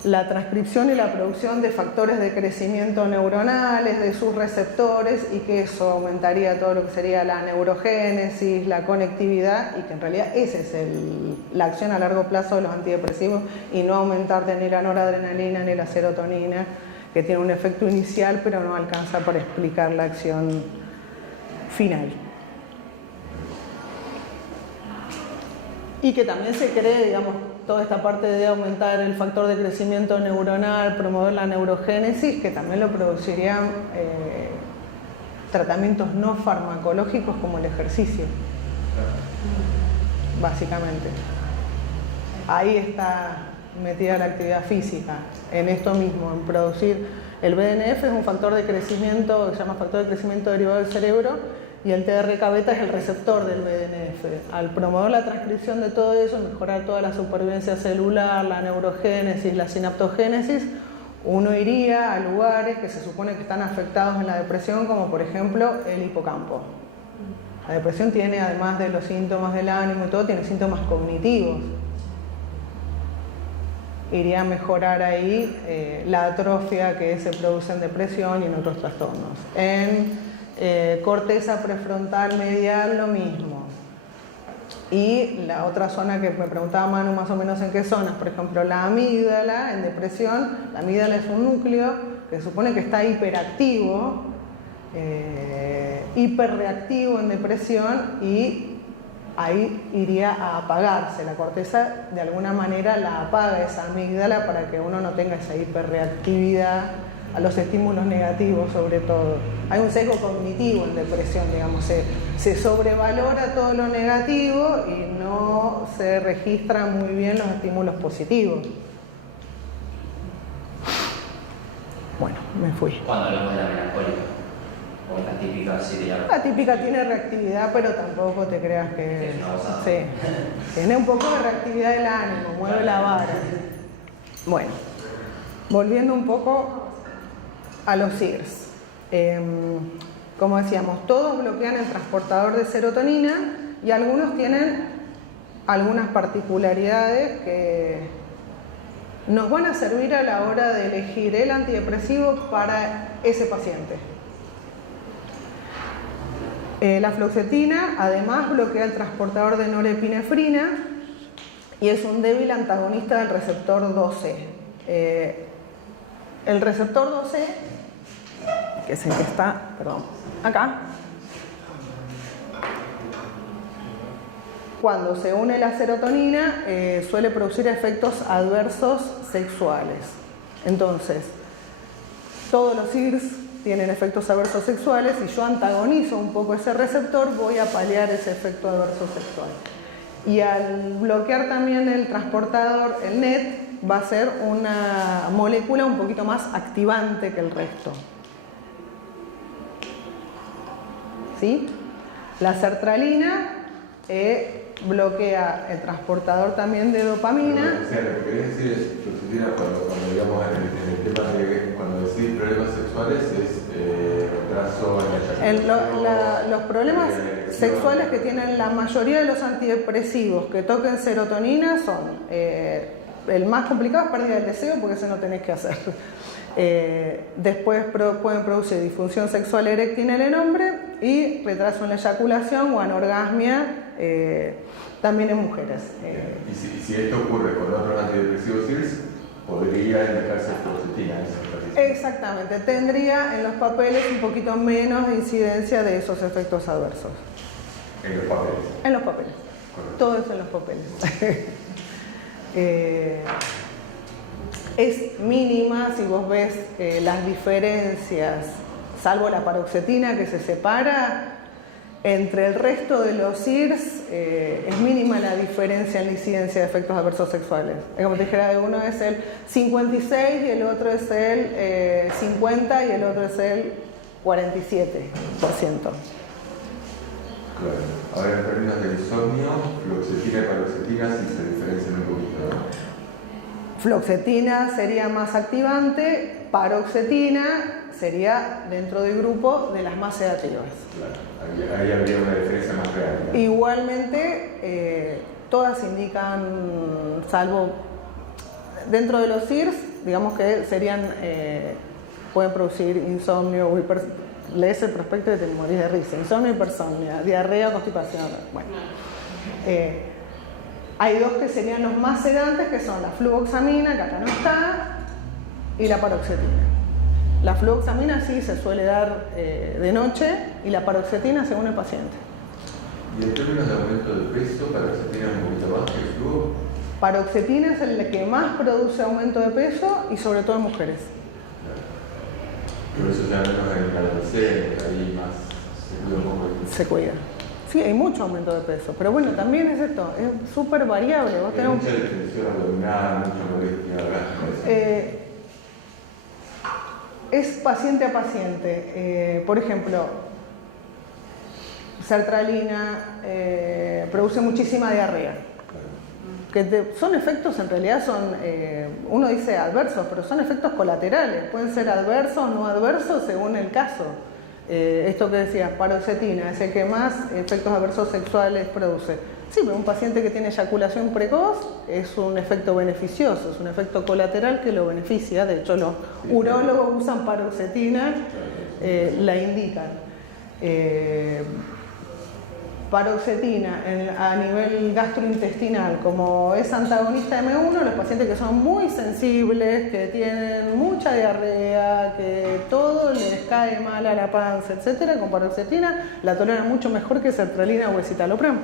la transcripción y la producción de factores de crecimiento neuronales de sus receptores, y que eso aumentaría todo lo que sería la neurogénesis, la conectividad, y que en realidad esa es la acción a largo plazo de los antidepresivos, y no aumentarte ni la noradrenalina ni la serotonina, que tiene un efecto inicial pero no alcanza para explicar la acción final. Y que también se cree, digamos, toda esta parte de aumentar el factor de crecimiento neuronal, promover la neurogénesis, que también lo producirían tratamientos no farmacológicos como el ejercicio, básicamente. Ahí está metida la actividad física, en esto mismo, en producir. El BDNF es un factor de crecimiento, que se llama factor de crecimiento derivado del cerebro, y el TRK-beta es el receptor del BDNF. Al promover la transcripción de todo eso, mejorar toda la supervivencia celular, la neurogénesis, la sinaptogénesis, uno iría a lugares que se supone que están afectados en la depresión, como por ejemplo el hipocampo. La depresión tiene, además de los síntomas del ánimo y todo, tiene síntomas cognitivos. Iría a mejorar ahí la atrofia que se produce en depresión y en otros trastornos. En corteza prefrontal medial lo mismo. Y la otra zona que me preguntaba Manu más o menos en qué zonas, por ejemplo la amígdala en depresión, la amígdala es un núcleo que se supone que está hiperactivo, hiperreactivo en depresión y ahí iría a apagarse. La corteza de alguna manera la apaga esa amígdala para que uno no tenga esa hiperreactividad a los estímulos negativos sobre todo. Hay un sesgo cognitivo en depresión, digamos, se sobrevalora todo lo negativo y no se registran muy bien los estímulos positivos. Bueno, me fui. Cuando hablamos de la melancólica, o la típica sería... La típica tiene reactividad, pero tampoco te creas que... Es una gozada. Sí. Tiene un poco de reactividad del ánimo, mueve la vara. Bueno, volviendo un poco a los IRS. Como decíamos, todos bloquean el transportador de serotonina y algunos tienen algunas particularidades que nos van a servir a la hora de elegir el antidepresivo para ese paciente. La fluoxetina además bloquea el transportador de norepinefrina y es un débil antagonista del receptor 12. El receptor 12, que es el que está, acá, cuando se une la serotonina suele producir efectos adversos sexuales. Entonces, todos los IRS tienen efectos adversos sexuales y yo antagonizo un poco ese receptor, voy a paliar ese efecto adverso sexual. Y al bloquear también el transportador, el NET, va a ser una molécula un poquito más activante que el resto. ¿Sí? La sertralina bloquea el transportador también de dopamina. O sea, lo que querés decir es, fluoxetina, cuando digamos en el tema de cuando decís problemas sexuales, es retraso en la eyaculación. Los problemas sexuales que tienen la mayoría de los antidepresivos que toquen serotonina son, el más complicado es pérdida del deseo, porque eso no tenés que hacer. Después pueden producir disfunción sexual eréctil en el hombre y retraso en la eyaculación o anorgasmia también en mujeres. Y si esto ocurre con otros antidepresivos IRS, podría indicarse fluoxetina. Exactamente, tendría en los papeles un poquito menos de incidencia de esos efectos adversos. En los papeles. En los papeles. Correcto. Todo eso en los papeles. Es mínima si vos ves las diferencias, salvo la paroxetina que se separa, entre el resto de los IRS es mínima la diferencia en la incidencia de efectos adversos sexuales. Es como te dijera, uno es el 56 y el otro es el 50 y el otro es el 47%. Claro. Ahora, en términos de insomnio, fluoxetina y paroxetina sí se diferencian un poquito, ¿no? Fluoxetina sería más activante, paroxetina sería dentro del grupo de las más sedativas. Claro. Ahí habría una diferencia más real, ¿no? Igualmente, todas indican, salvo dentro de los IRS, digamos que serían, pueden producir insomnio o lees el prospecto y te morís de risa. Insomnio, hipersomnia, diarrea, constipación. Bueno. Hay dos que serían los más sedantes, que son la fluvoxamina, que acá no está, y la paroxetina. La fluvoxamina sí se suele dar de noche y la paroxetina según el paciente. ¿Y en términos de aumento de peso, paroxetina es un poquito más que el fluo? Paroxetina es el que más produce aumento de peso y sobre todo en mujeres. Por eso ya menos en adolescentes, ahí más se cuida un poco. Se cuida. Sí, hay mucho aumento de peso, pero bueno, también es esto, es súper variable. Vos tenés mucha distensión abdominal, mucha molestia, es paciente a paciente. Por ejemplo, sertralina produce muchísima diarrea. Que son efectos, en realidad son, uno dice adversos, pero son efectos colaterales. Pueden ser adversos o no adversos según el caso. Esto que decías, paroxetina, es el que más efectos adversos sexuales produce. Sí, pero un paciente que tiene eyaculación precoz es un efecto beneficioso, es un efecto colateral que lo beneficia. De hecho, los urólogos usan paroxetina, la indican. paroxetina a nivel gastrointestinal, como es antagonista M1, los pacientes que son muy sensibles, que tienen mucha diarrea, que todo les cae mal a la panza, etcétera, con paroxetina la toleran mucho mejor que sertralina o escitalopram.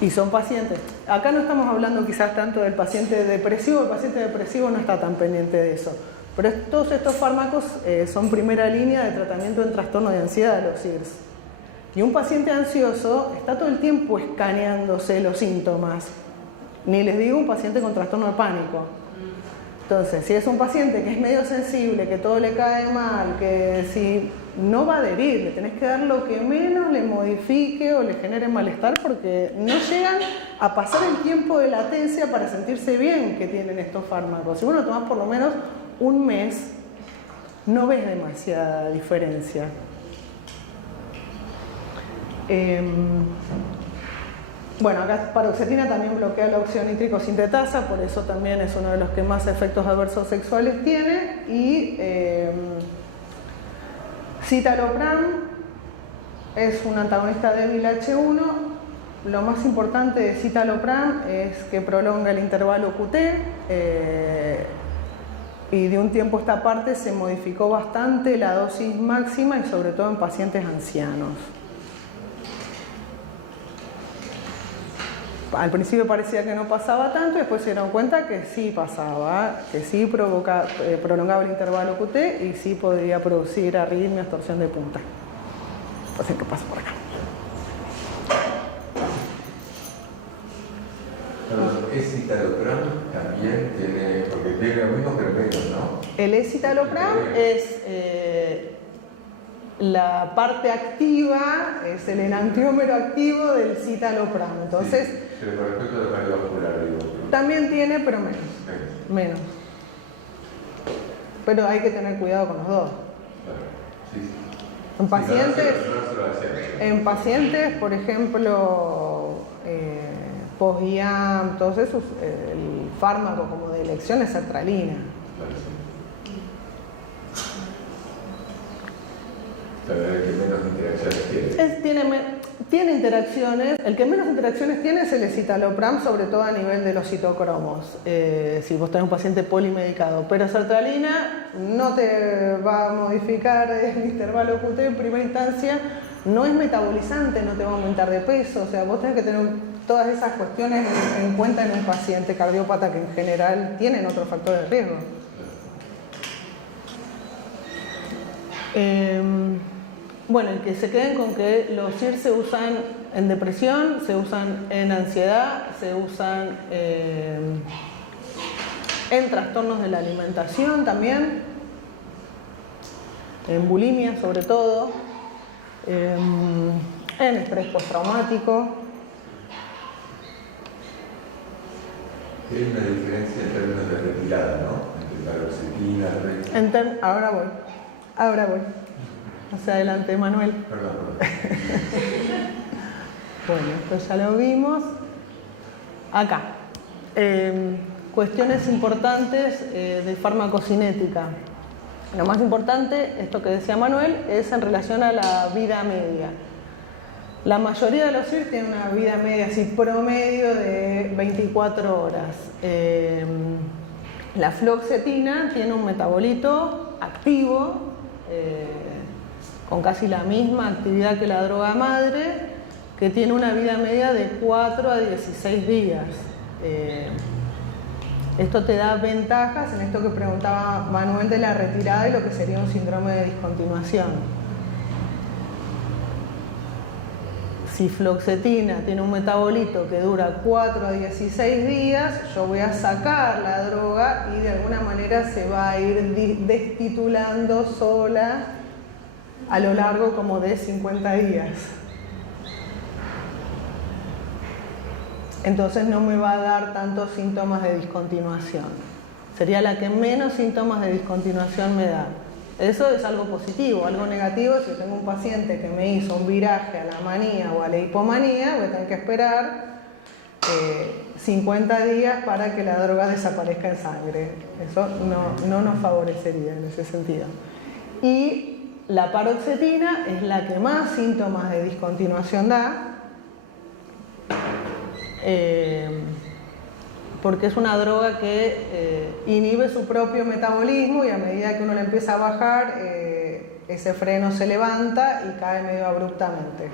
Y son pacientes, acá no estamos hablando quizás tanto del paciente depresivo, el paciente depresivo no está tan pendiente de eso, pero todos estos fármacos son primera línea de tratamiento en trastorno de ansiedad de los IRS. Y un paciente ansioso está todo el tiempo escaneándose los síntomas, ni les digo un paciente con trastorno de pánico. Entonces, si es un paciente que es medio sensible, que todo le cae mal, que si no va a adherir, le tenés que dar lo que menos le modifique o le genere malestar, porque no llegan a pasar el tiempo de latencia para sentirse bien que tienen estos fármacos. Si vos lo tomás por lo menos un mes, no ves demasiada diferencia. Bueno, acá paroxetina también bloquea la oxionítrico sintetasa, por eso también es uno de los que más efectos adversos sexuales tiene. Y citalopram es un antagonista débil H1. Lo más importante de citalopram es que prolonga el intervalo QT y de un tiempo a esta parte se modificó bastante la dosis máxima y sobre todo en pacientes ancianos. Al principio parecía que no pasaba tanto y después se dieron cuenta que sí pasaba, que sí prolongaba el intervalo QT y sí podía producir arritmias, torsión de punta. Así que pasa por acá. ¿Es citalopram también tiene, porque tiene lo mismo que el medio, ¿no? El escitalopram es la parte activa, es el enantiómero activo del citalopram. Entonces, sí, pero con respecto a lo cardiovascular, digo. También tiene, pero menos. Menos. Pero hay que tener cuidado con los dos. Sí, sí. En pacientes, Sí, en pacientes, por ejemplo, post-IAM, todos esos, el fármaco como de elección es sertralina. El que menos interacciones tiene. Tiene interacciones, el que menos interacciones tiene es el escitalopram, sobre todo a nivel de los citocromos, si vos tenés un paciente polimedicado, pero sertralina no te va a modificar el intervalo QT en primera instancia, no es metabolizante, no te va a aumentar de peso, o sea, vos tenés que tener todas esas cuestiones en cuenta en un paciente cardiópata que en general tienen otros factores de riesgo. Bueno, y que se queden con que los CIR se usan en depresión, se usan en ansiedad, se usan en trastornos de la alimentación también, en bulimia sobre todo, en estrés postraumático. Hay una diferencia en términos de retirada, ¿no? Entre paroxetina, Ahora voy. Hacia adelante, Manuel. Perdón. Bueno, esto ya lo vimos. Acá. Cuestiones importantes de farmacocinética. Lo más importante, esto que decía Manuel, es en relación a la vida media. La mayoría de los CIR tienen una vida media así promedio de 24 horas. La fluoxetina tiene un metabolito activo, con casi la misma actividad que la droga madre, que tiene una vida media de 4 a 16 días. Esto te da ventajas en esto que preguntaba Manuel de la retirada y lo que sería un síndrome de discontinuación. Si fluoxetina tiene un metabolito que dura 4 a 16 días, yo voy a sacar la droga y de alguna manera se va a ir destitulando sola a lo largo como de 50 días. Entonces no me va a dar tantos síntomas de discontinuación. Sería la que menos síntomas de discontinuación me da. Eso es algo positivo. Algo negativo, si yo tengo un paciente que me hizo un viraje a la manía o a la hipomanía, voy a tener que esperar 50 días para que la droga desaparezca en sangre. Eso no nos favorecería en ese sentido. Y la paroxetina es la que más síntomas de discontinuación da, porque es una droga que inhibe su propio metabolismo y a medida que uno le empieza a bajar, ese freno se levanta y cae medio abruptamente.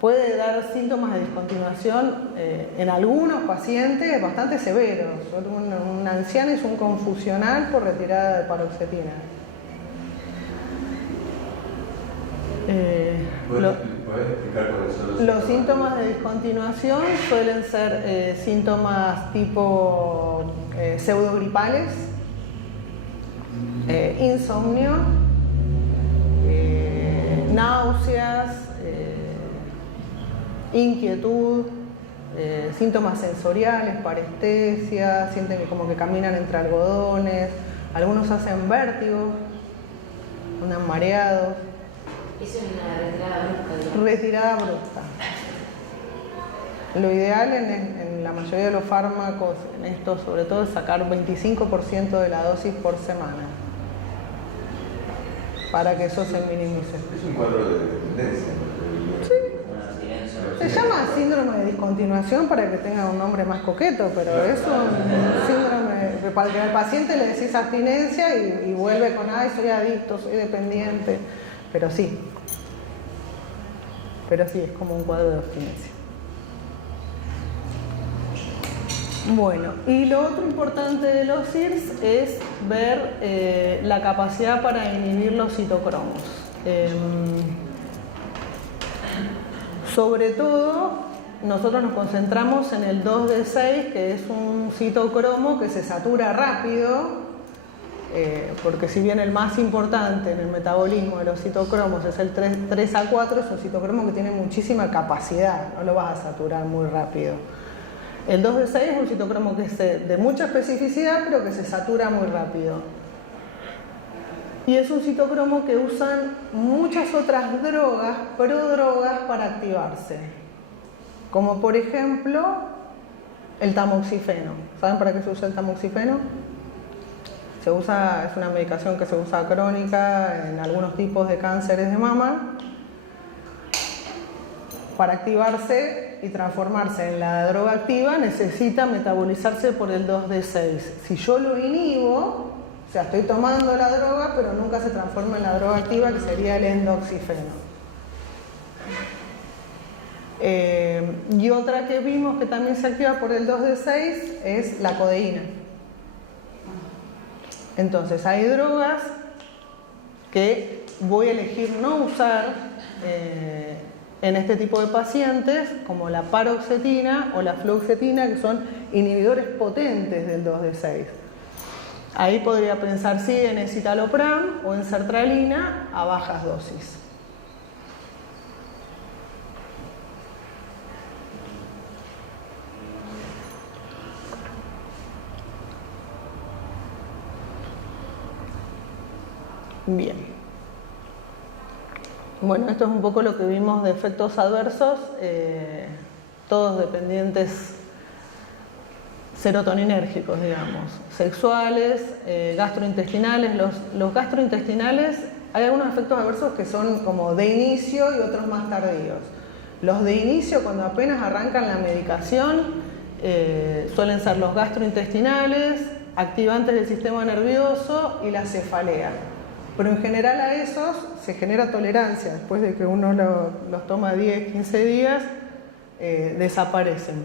Puede dar síntomas de discontinuación en algunos pacientes bastante severos. Una anciana hizo un confusional por retirada de paroxetina. ¿Puedes explicar cuáles son Los síntomas de discontinuación suelen ser síntomas tipo pseudogripales, insomnio, náuseas, inquietud, síntomas sensoriales, parestesia, sienten que como que caminan entre algodones, algunos hacen vértigo, andan mareados. Eso es una retirada brusca, digamos. Retirada brusca. Lo ideal en la mayoría de los fármacos, en esto sobre todo, es sacar 25% de la dosis por semana para que eso se minimice. Es un cuadro de dependencia. Se llama síndrome de discontinuación para que tenga un nombre más coqueto, pero es un síndrome para que al paciente le decís abstinencia y vuelve con, ay, soy adicto, soy dependiente, pero sí, es como un cuadro de abstinencia. Bueno, y lo otro importante de los CIRS es ver la capacidad para inhibir los citocromos. Sobre todo, nosotros nos concentramos en el 2D6, que es un citocromo que se satura rápido, porque si bien el más importante en el metabolismo de los citocromos es el 3A4, es un citocromo que tiene muchísima capacidad, no lo vas a saturar muy rápido. El 2D6 es un citocromo que es de mucha especificidad, pero que se satura muy rápido. Y es un citocromo que usan muchas otras drogas, prodrogas, para activarse. Como por ejemplo, el tamoxifeno. ¿Saben para qué se usa el tamoxifeno? Es una medicación que se usa crónica en algunos tipos de cánceres de mama. Para activarse y transformarse en la droga activa necesita metabolizarse por el 2D6. Si yo lo inhibo, o sea, estoy tomando la droga, pero nunca se transforma en la droga activa, que sería el endoxifeno. Y otra que vimos que también se activa por el 2D6 es la codeína. Entonces, hay drogas que voy a elegir no usar en este tipo de pacientes, como la paroxetina o la fluoxetina, que son inhibidores potentes del 2D6. Ahí podría pensar sí en escitalopram o en sertralina a bajas dosis. Bien. Bueno, esto es un poco lo que vimos de efectos adversos, todos dependientes serotoninérgicos, digamos, sexuales, gastrointestinales. Los gastrointestinales, hay algunos efectos adversos que son como de inicio y otros más tardíos. Los de inicio, cuando apenas arrancan la medicación, suelen ser los gastrointestinales, activantes del sistema nervioso y la cefalea. Pero en general a esos se genera tolerancia. Después de que uno los toma 10, 15 días, desaparecen.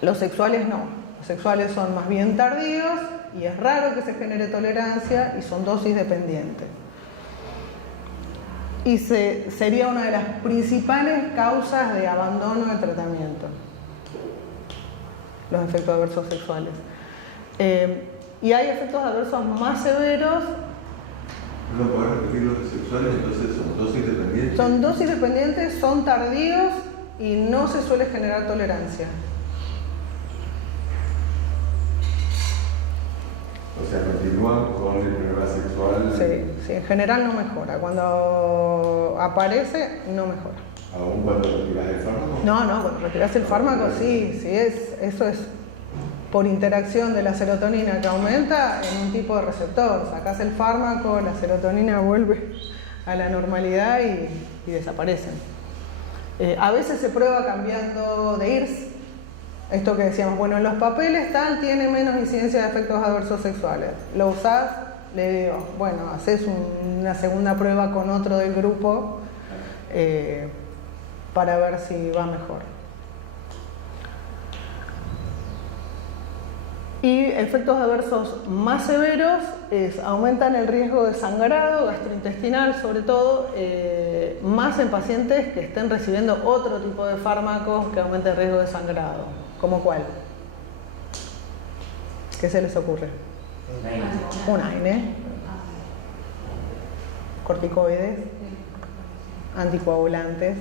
Los sexuales no. Los sexuales son más bien tardíos y es raro que se genere tolerancia y son dosis dependientes. Y sería una de las principales causas de abandono del tratamiento, los efectos adversos sexuales. Y hay efectos adversos más severos. ¿No podés repetir los sexuales? Entonces son dosis dependientes. Son dosis dependientes, son tardíos y no se suele generar tolerancia. O sea, continúan con el problema sexual. Sí, en general no mejora. Cuando aparece, no mejora. ¿Aún cuando retiras el fármaco? No, cuando retiras el fármaco, sí, eso es por interacción de la serotonina que aumenta en un tipo de receptor. Sacás el fármaco, la serotonina vuelve a la normalidad y desaparecen. A veces se prueba cambiando de IRS. Esto que decíamos, bueno, en los papeles tal tiene menos incidencia de efectos adversos sexuales. Lo usás, le digo, bueno, haces una segunda prueba con otro del grupo para ver si va mejor. Y efectos adversos más severos aumentan el riesgo de sangrado gastrointestinal, sobre todo, más en pacientes que estén recibiendo otro tipo de fármacos que aumenten el riesgo de sangrado. ¿Cómo cuál? ¿Qué se les ocurre? Un AINE, corticoides, anticoagulantes.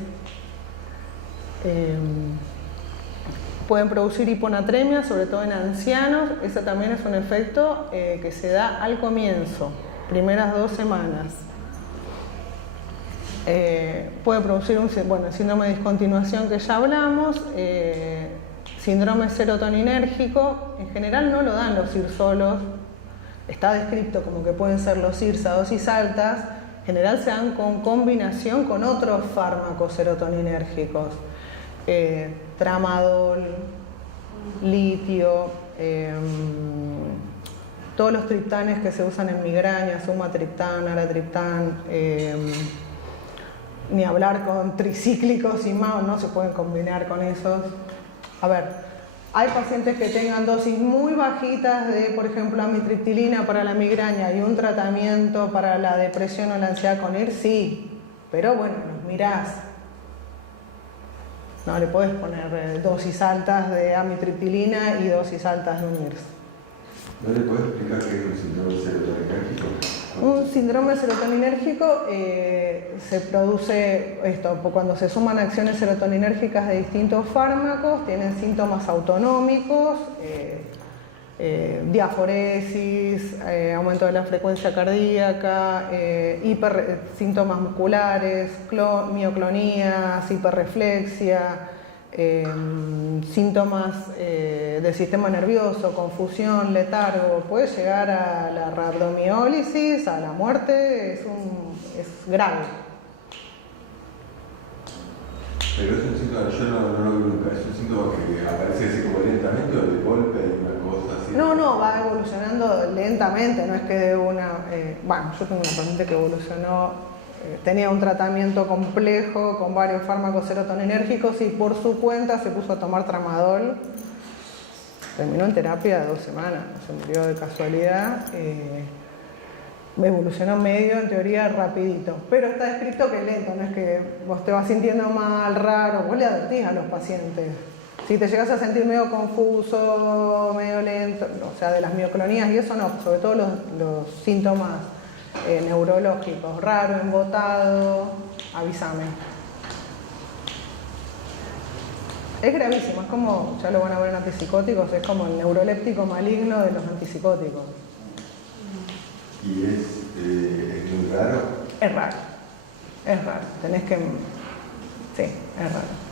Pueden producir hiponatremia, sobre todo en ancianos. Ese también es un efecto que se da al comienzo, primeras 2 semanas. Puede producir el síndrome de discontinuación que ya hablamos, síndrome serotoninérgico. En general no lo dan los IRS solos, está descrito como que pueden ser los IRS a dosis altas. En general se dan con combinación con otros fármacos serotoninérgicos. Tramadol, litio, todos los triptanes que se usan en migraña, sumatriptán, aratriptán, ni hablar con tricíclicos y más, no se pueden combinar con esos. A ver, hay pacientes que tengan dosis muy bajitas de, por ejemplo, amitriptilina para la migraña y un tratamiento para la depresión o la ansiedad con IRS, sí, pero bueno, los mirás. No le podés poner dosis altas de amitriptilina y dosis altas de un IRS. ¿No le podés explicar qué es un síndrome serotoninérgico? Un síndrome serotoninérgico se produce cuando se suman acciones serotoninérgicas de distintos fármacos, tienen síntomas autonómicos, diaforesis, aumento de la frecuencia cardíaca, síntomas musculares, mioclonías, hiperreflexia, síntomas del sistema nervioso, confusión, letargo. Puede llegar a la rhabdomiólisis, a la muerte, es grave. Pero es un síntoma, yo no lo vi nunca, es un síntoma que aparece así como lentamente o de golpe hay una cosa así. No, va evolucionando lentamente, no es que de una... yo tengo una paciente que evolucionó, tenía un tratamiento complejo con varios fármacos serotoninérgicos y por su cuenta se puso a tomar tramadol, terminó en terapia de 2 semanas, se murió de casualidad. Evolucionó medio, en teoría, rapidito. Pero está descrito que es lento, no es que vos te vas sintiendo mal, raro. Vos le advertís a los pacientes. Si te llegas a sentir medio confuso, medio lento, o sea, de las mioclonías y eso no, sobre todo los síntomas neurológicos, raro, embotado, avísame. Es gravísimo, es como, ya lo van a ver en antipsicóticos, es como el neuroléptico maligno de los antipsicóticos. ¿Y es muy raro? Es raro, tenés que... Sí, es raro.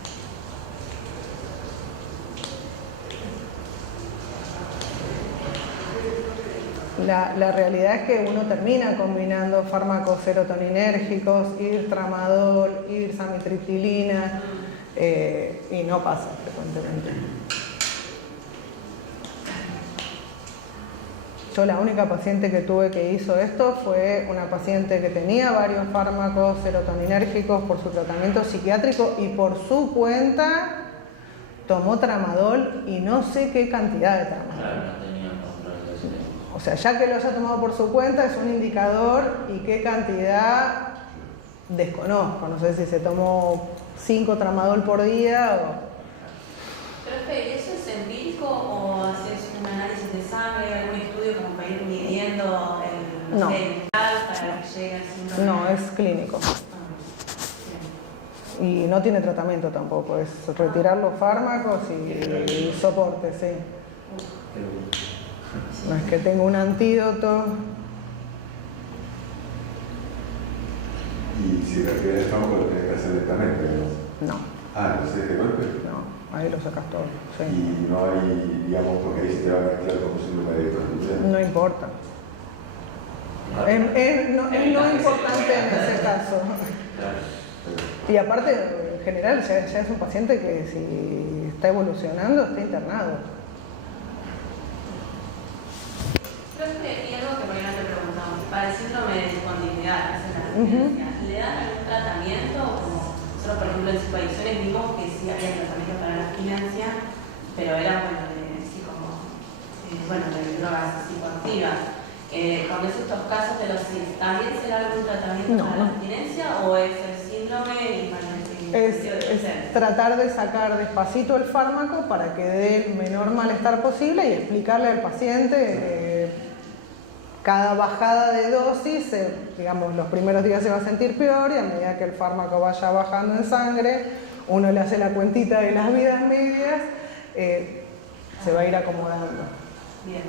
La realidad es que uno termina combinando fármacos serotoninérgicos, IRS, tramadol, IRS, amitriptilina, y no pasa frecuentemente. Yo la única paciente que tuve que hizo esto fue una paciente que tenía varios fármacos serotoninérgicos por su tratamiento psiquiátrico y por su cuenta tomó tramadol y no sé qué cantidad de tramadol. Claro, no tenía control de ese. O sea, ya que lo haya tomado por su cuenta es un indicador y qué cantidad desconozco. No sé si se tomó 5 tramadol por día o... Profe, ¿eso es empírico o haces un análisis de sangre, algún estudio como para ir midiendo el No. para que llegue al síndrome? No, es clínico. Y no tiene tratamiento tampoco, es retirar los fármacos y soporte, sí. No es que tenga un antídoto. Y si retiras el fármaco lo tenés que hacer lentamente, ¿no? No, Ah, ¿no sé de golpe? no. ahí lo sacas todo. Sí. Y no hay, digamos, porque ahí se te va a mezclar como síndrome de descontinuación. No importa. Es no importante en ese caso. Y aparte, en general, ya es un paciente que si está evolucionando, está internado. Profe, y algo que por ahí no te preguntamos, para el síndrome de discontinuidad, que es la abstinencia, ¿le dan algún tratamiento? Como nosotros, por ejemplo, en psicoadicciones vimos que sí había tratamiento para la abstinencia, pero era de drogas psicoactivas. Cuando es estos casos de los CIS, ¿también se da algún tratamiento para la abstinencia o es el síndrome y para es tratar de sacar despacito el fármaco para que dé el menor malestar posible y explicarle al paciente cada bajada de dosis, digamos, los primeros días se va a sentir peor y a medida que el fármaco vaya bajando en sangre, uno le hace la cuentita de las vidas medias, se va a ir acomodando. Bien.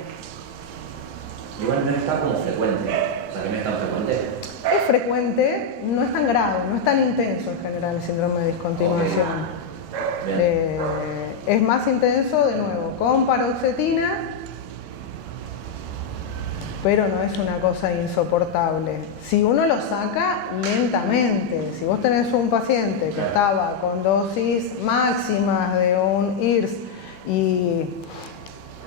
Igual no está como frecuente, o sea que no es tan frecuente. Es frecuente, no es tan grave, no es tan intenso en general el síndrome de discontinuación. Es más intenso, de nuevo, con paroxetina, pero no es una cosa insoportable. Si uno lo saca lentamente, si vos tenés un paciente que estaba con dosis máximas de un IRS y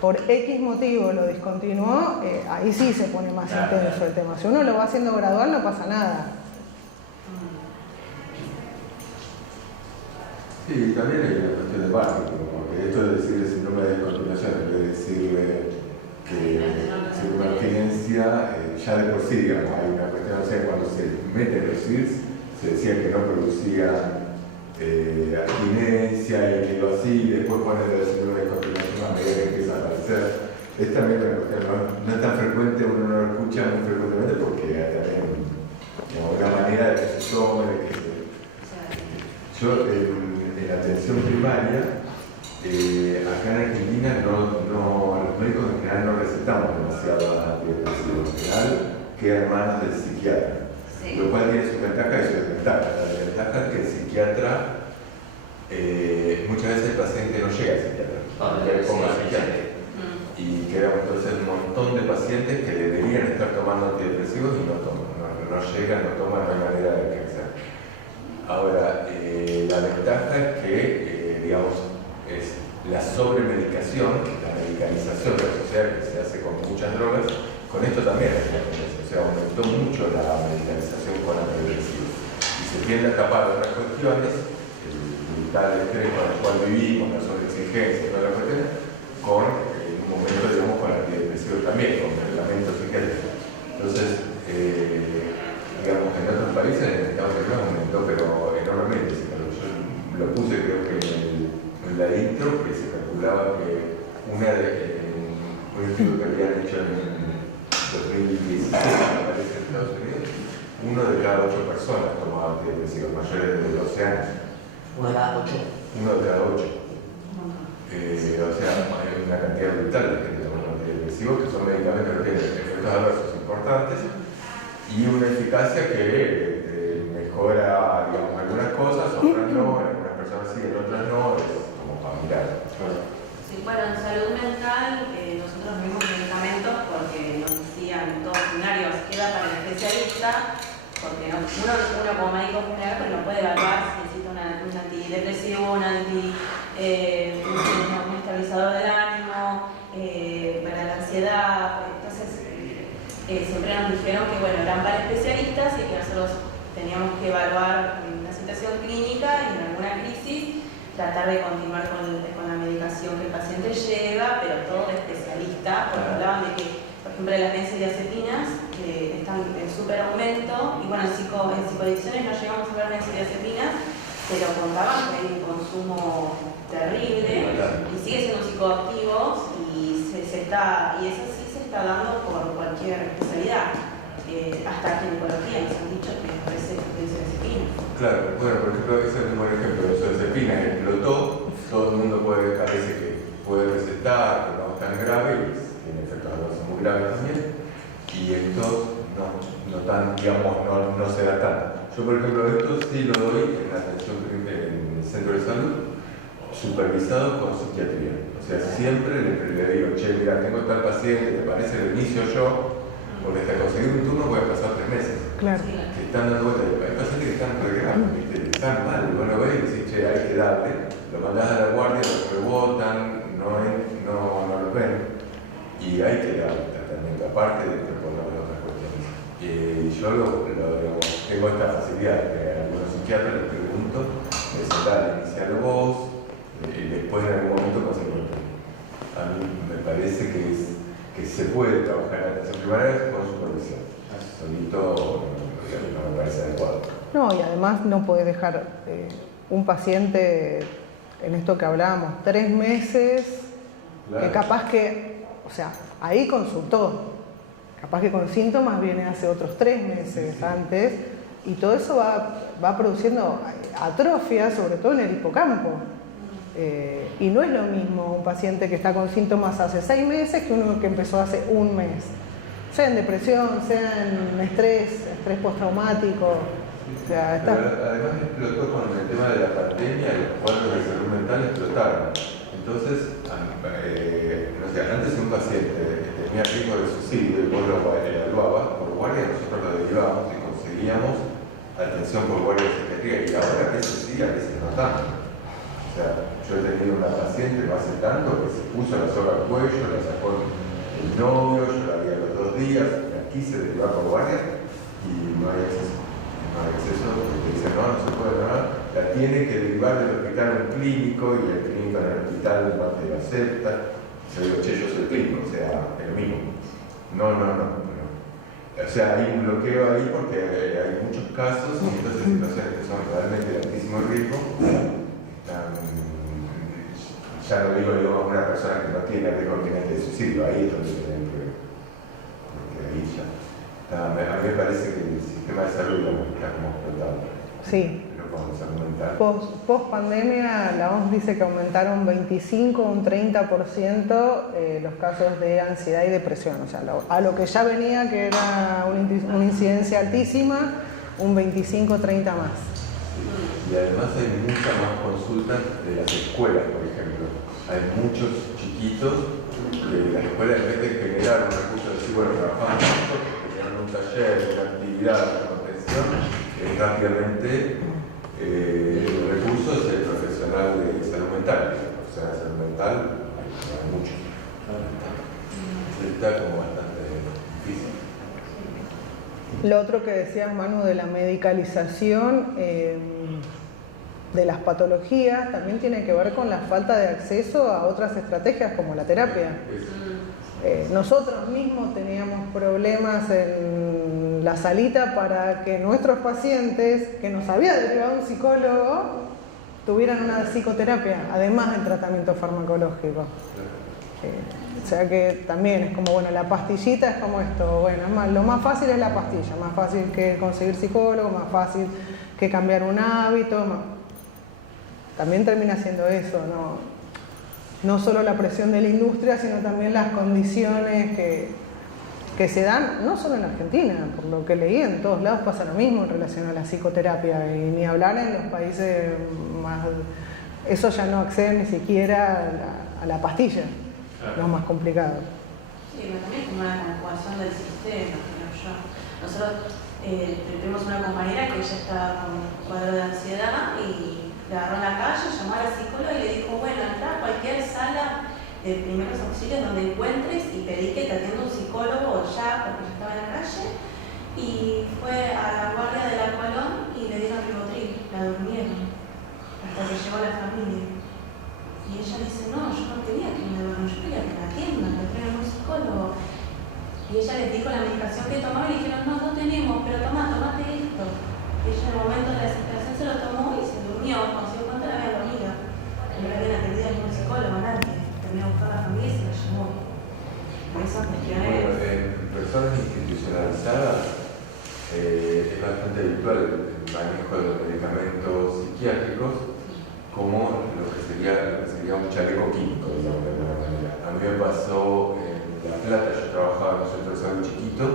por X motivo lo discontinuó, ahí sí se pone más intenso el tema. Si uno lo va haciendo gradual no pasa nada. Sí, también hay una cuestión de marketing, porque esto de decirle síndrome de descontinuación, en vez de decirle que si una abstinencia, ya de por sí, digamos, hay una cuestión, o sea, cuando se meten los CIRS, se decía que no producían abstinencia y que lo así, y después ponen el síndrome de descontinuación a medida que empieza a aparecer. Es también una cuestión, no es tan frecuente, uno no lo escucha muy frecuentemente porque hay también una manera de que se tome, de que se... Yo, en la atención primaria, acá en Argentina los médicos en general no recetamos demasiado antidepresivos. En general queda en manos del psiquiatra. Sí. Lo cual tiene su ventaja y su desventaja. La ventaja es que el psiquiatra, muchas veces el paciente no llega al psiquiatra. Y quedamos entonces un montón de pacientes que deberían estar tomando antidepresivos y no toman, no llegan, no toman, no hay manera de alcanzar. Ahora, la ventaja es que, digamos, es la sobremedicación, la medicalización de la sociedad que se hace con muchas drogas, con esto también hay una tendencia, o sea, aumentó mucho la medicalización con antidepresivos. Y se tiende a tapar otras cuestiones, el brutal estrés con el cual vivimos, la sobreexigencia, toda la cuestión, con, en un momento, digamos, con antidepresivos también, con medicamentos psiquiátricos. Entonces, digamos, en otros países, en Estados Unidos aumentó, pero enormemente. Yo lo puse, creo que en la intro, que se calculaba que un estudio que habían hecho en 2016, me parece, en Estados Unidos, 1 de cada 8 personas tomaba antidepresivos mayores de 12 años. 1 de cada 8. 1 de cada 8. O sea, hay una cantidad brutal de gente tomando antidepresivos, que son medicamentos que tienen efectos adversos importantes y una eficacia que mejora, digamos, algunas cosas, otras no, en algunas personas sí, en otras no, es como para mirar. Sí, bueno, en salud mental nosotros vimos medicamentos porque nos decían todos seminarios, queda para el especialista, porque uno como médico general pues no puede evaluar si necesita un antidepresivo, un estabilizador del ánimo, para la ansiedad. Entonces, siempre nos dijeron que bueno, eran para especialistas y que nosotros teníamos que evaluar una situación clínica y en alguna crisis tratar de continuar con la medicación que el paciente lleva, pero todo de especialista, porque hablaban de que, por ejemplo, las benzodiazepinas están en súper aumento, y bueno, en psicoadicciones no llegamos a ver benzodiazepinas, pero contaban que hay un consumo terrible y sigue siendo psicoactivos y eso sí se está dando por cualquier especialidad, hasta ginecología nos han dicho que parece benzodiazepina. Claro, bueno, por ejemplo, ese es un buen ejemplo, la benzodiazepina explotó, todo el mundo parece que puede recetar, que no es tan grave, y tiene efectos adversos muy graves también, y esto no tan, digamos, no se da tanto. Yo, por ejemplo, esto sí lo doy en la atención en el centro de salud, supervisado con psiquiatría. O sea, siempre le digo, che, mira, tengo tal paciente, ¿te parece que inicio yo? Porque hasta conseguir un turno puede pasar 3 meses. Claro. Que están dando vueltas. Hay pacientes que están re graves, ¿viste? Están mal. Y bueno, ves y decís, che, hay que darle. Lo mandás a la guardia, lo rebotan, no lo ven. Y hay que darle tratamiento, aparte de proponer otras cuestiones. Y yo digamos, tengo esta facilidad que a algunos psiquiatras les pregunto, me dicen, dale, inicialo vos, y después en algún momento conseguirlo. A mí me parece que se puede trabajar en la atención primaria con supervisión. Solito no me parece adecuado. No, y además no podés dejar un paciente, en esto que hablábamos, 3 meses, Claro. que capaz que, o sea, ahí consultó, capaz que con síntomas viene hace otros 3 meses antes, y todo eso va produciendo atrofia, sobre todo en el hipocampo. Y no es lo mismo un paciente que está con síntomas hace 6 meses que uno que empezó hace 1 mes. Sea en depresión, sea en estrés postraumático. O sea, Pero además explotó con el tema de la pandemia, los cuadros de salud mental explotaron. Entonces, no sé, antes un paciente tenía riesgo de suicidio y vos lo evaluabas por guardia, nosotros lo derivábamos y conseguíamos atención por guardia de psiquiatría, y ahora a veces sí, a veces no tanto. O sea, yo he tenido una paciente no hace tanto que se puso la soga al cuello, la sacó el novio, yo la vi a los 2 días, la quise derivar por guardia y no hay acceso. No hay acceso porque te dicen, no se puede, la tiene que derivar del hospital a un clínico y el clínico en el hospital no te lo acepta. Yo digo, che, yo soy clínico, o sea, es lo mismo. No. O sea, hay un bloqueo ahí porque hay muchos casos y entonces situaciones que son realmente de altísimo riesgo ya no digo a una persona que no tiene riesgo inminente de suicidio, ahí es donde tienen que ver. Porque ahí ya. A mí me parece que el sistema de salud está como explotado. sí. Lo podemos argumentar. Post pandemia, la OMS dice que aumentaron 25 o un 30% los casos de ansiedad y depresión. O sea, a lo que ya venía, que era una incidencia altísima, un 25-30 más. Y además hay muchas más consultas de las escuelas, por ejemplo. Hay muchos chiquitos que las escuelas, en vez de generar un recurso de decir, bueno, trabajamos juntos, generan un taller, una actividad, una contención, rápidamente el recurso es el profesional de salud mental. El profesional de salud mental hay mucho. Está como bastante difícil. Lo otro que decías, Manu, de la medicalización de las patologías, también tiene que ver con la falta de acceso a otras estrategias como la terapia. Nosotros mismos teníamos problemas en la salita para que nuestros pacientes, que nos había derivado un psicólogo, tuvieran una psicoterapia, además del tratamiento farmacológico. O sea que también es como, bueno, la pastillita es como esto, bueno, lo más fácil es la pastilla, más fácil que conseguir psicólogo, más fácil que cambiar un hábito, también termina siendo eso, no solo la presión de la industria, sino también las condiciones que se dan, no solo en Argentina, por lo que leí, en todos lados pasa lo mismo en relación a la psicoterapia, y ni hablar en los países más, eso ya no accede ni siquiera a la pastilla. Lo más complicado. Sí, pero también es como una conjugación del sistema, creo yo. Nosotros tuvimos una compañera que ella estaba con un cuadro de ansiedad y la agarró en la calle, llamó a la psicóloga y le dijo, bueno, entra a cualquier sala de primeros auxilios donde encuentres y pedí que te atienda un psicólogo ya, porque yo estaba en la calle. Y fue a la guardia del Alcolón y le dieron ribotril, la durmieron, hasta que llegó la familia. Y ella dice, no, yo no quería que me duerman, yo quería que me atiendan, que traigan un psicólogo. Y ella les dijo la medicación que tomaba y le dijeron, no tenemos, pero tomate esto. Y ella en el momento de la desesperación se lo tomó y se durmió, cuando se dio cuenta la había dormido. No la habían atendido a ningún psicólogo, a nadie. Terminó a buscar a la familia y se la llevó. Por esas cuestiones. Bueno, en personas institucionalizadas es bastante habitual el manejo de los medicamentos psiquiátricos como lo que sería un chaleco químico, digamos, de alguna manera. A mí me pasó en La Plata, yo trabajaba en un centro de salud chiquito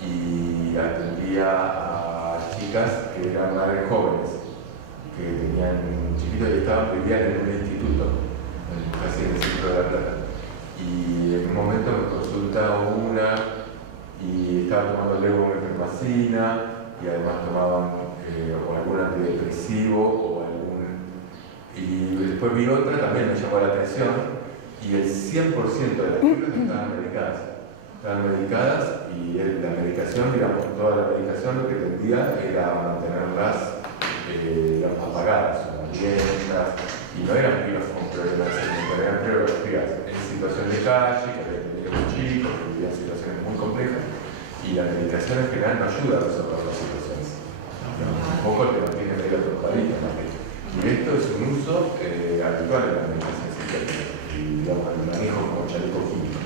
y atendía a chicas que eran madres jóvenes, que tenían chiquitos y vivían en un instituto, casi en el centro de La Plata. Y en un momento me consulta una y estaba tomando levomefermacina y además tomaban o algún antidepresivo o algún... Y después vi otra, también me llamó la atención, y el 100% de las chicas estaban medicadas. Estaban medicadas y la medicación, digamos, toda la medicación lo que tendía era mantenerlas digamos, apagadas, somnolientas, y no eran pibas con problemas, eran pibas en situación de calle, que habían tenido muy chicos, que vivían situaciones muy complejas, y la medicación en general no ayuda a resolver las situaciones. Un poco te mantiene medio atropadito, ¿no? Y esto es un uso habitual en la medicación psiquiátrica, y digamos, el manejo como chaleco químico.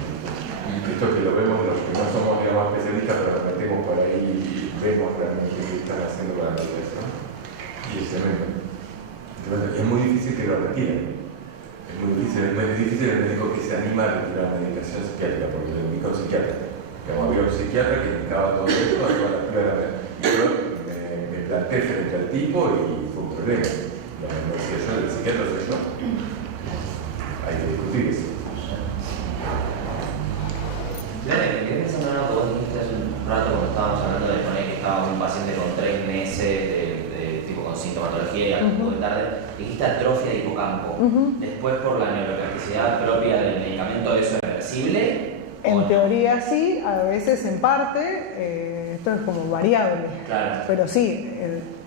Esto que lo vemos los que no somos, digamos, especialistas, pero nos metemos por ahí y vemos realmente qué están haciendo con la medicación. Y es tremendo. Y es muy difícil que lo retiren. Es muy difícil el médico que se anima a retirar la medicación psiquiátrica, porque lo indica un psiquiatra. Como había un psiquiatra que indicaba todo esto, a toda la pibas. Y yo me planté frente al tipo y fue un problema. No decía yo, el psiquiatra soy yo. Hay que discutir eso. Me quedé pensando en algo que vos dijiste hace un rato cuando estábamos hablando de poner que estaba un paciente con 3 meses de tipo con sintomatología y algo de tarde. Dijiste atrofia de hipocampo. Después, por la neuroplasticidad propia del medicamento, ¿eso es reversible? En teoría sí, a veces en parte, esto es como variable. Claro. Pero sí,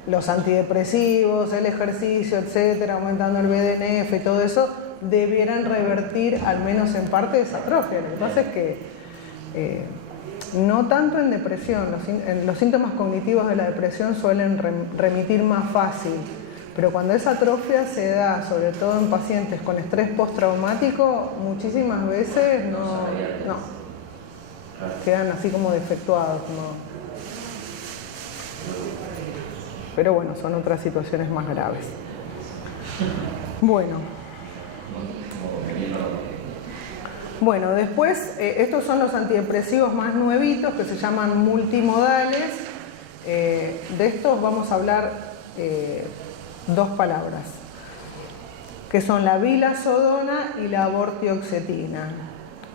los antidepresivos, el ejercicio, etcétera, aumentando el BDNF y todo eso, debieran revertir al menos en parte esa atrofia. Lo que pasa es que no tanto en depresión, los síntomas cognitivos de la depresión suelen remitir más fácil, pero cuando esa atrofia se da, sobre todo en pacientes con estrés postraumático, muchísimas veces no quedan así como defectuados. Pero bueno, son otras situaciones más graves. Bueno, después, estos son los antidepresivos más nuevitos que se llaman multimodales. De estos vamos a hablar 2 palabras, que son la vilazodona y la vortioxetina.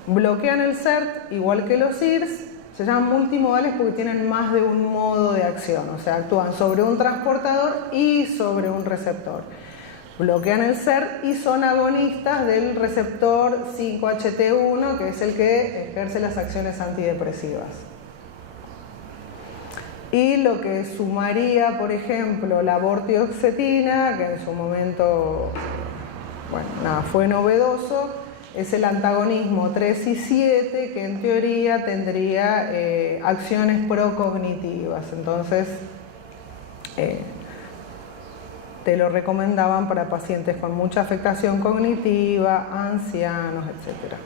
Bloquean el SERT igual que los IRS, se llaman multimodales porque tienen más de un modo de acción, o sea, actúan sobre un transportador y sobre un receptor. Bloquean el SERT y son agonistas del receptor 5-HT1, que es el que ejerce las acciones antidepresivas. Y lo que sumaría, por ejemplo, la vortioxetina, que en su momento fue novedoso, es el antagonismo 3 y 7, que en teoría tendría acciones procognitivas. Entonces, te lo recomendaban para pacientes con mucha afectación cognitiva, ancianos, etc.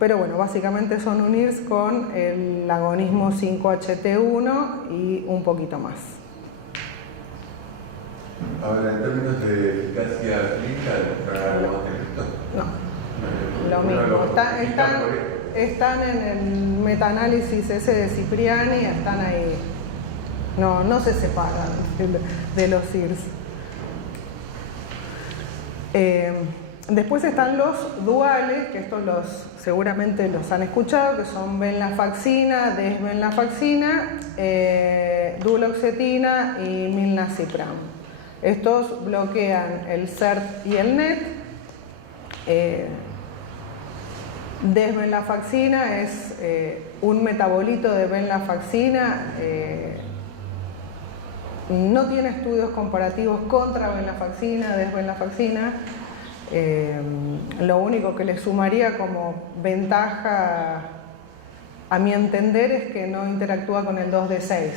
Pero bueno, básicamente son unirse con el agonismo 5-HT1 y un poquito más. Ahora, en términos de eficacia clínica, ¿demostrará algo más que esto? No, lo mismo. Están en el metaanálisis ese de Cipriani, están ahí. No se separan de los IRS. Después están los duales, que estos seguramente los han escuchado, que son venlafaxina, desvenlafaxina, duloxetina y milnacipran. Estos bloquean el SERT y el NET. Desvenlafaxina es un metabolito de venlafaxina. No tiene estudios comparativos contra venlafaxina, desvenlafaxina. Lo único que le sumaría como ventaja, a mi entender, es que no interactúa con el 2D6.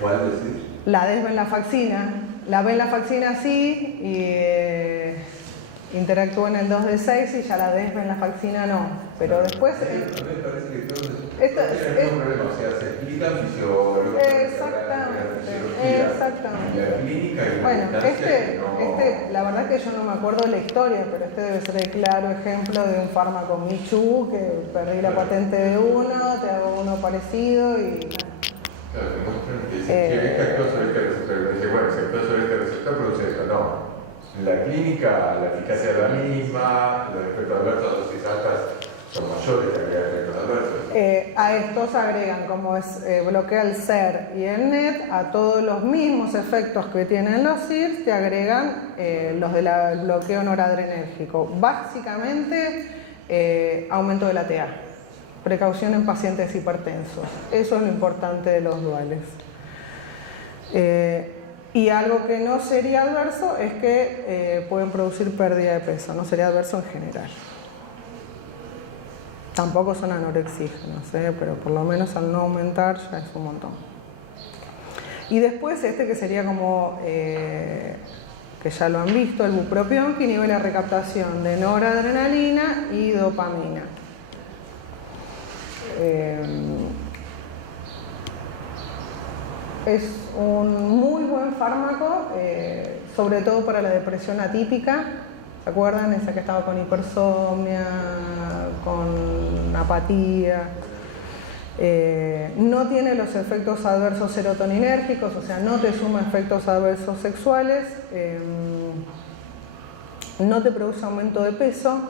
¿Cuál decir? La desvenlafaxina. La venlafaxina sí, y interactúa en el 2D6 y ya la desvenlafaxina no. Pero después... A mí me parece que todo esto es un problema, o sea, se explica fisiología. Exactamente. patología. Exactamente. La clínica y la Bueno, distancia que no... la verdad que yo no me acuerdo la historia, pero este debe ser el claro ejemplo de un fármaco Michu, que perdí la patente de uno, te hago uno parecido y... Claro, te muestran que dicen que actúa sobre este receptor. Y dice, bueno, si actúa sobre este receptor, produce esto. No. En la clínica, la eficacia es la misma, los efectos adversos a dosis altas son mayores que los efectos adversos. A estos agregan, como es bloquea el SER y el NET, a todos los mismos efectos que tienen los SIRS, te agregan los del bloqueo noradrenérgico. Básicamente, aumento de la TA. Precaución en pacientes hipertensos. Eso es lo importante de los duales. Y algo que no sería adverso es que pueden producir pérdida de peso. No sería adverso en general. Tampoco son anorexígenos, pero por lo menos al no aumentar ya es un montón. Y después que sería como, que ya lo han visto, el bupropión, que inhibe la recaptación de noradrenalina y dopamina. Es un muy buen fármaco, sobre todo para la depresión atípica. ¿Se acuerdan? Esa que estaba con hipersomnia, con apatía. No tiene los efectos adversos serotoninérgicos, o sea, no te suma efectos adversos sexuales. No te produce aumento de peso.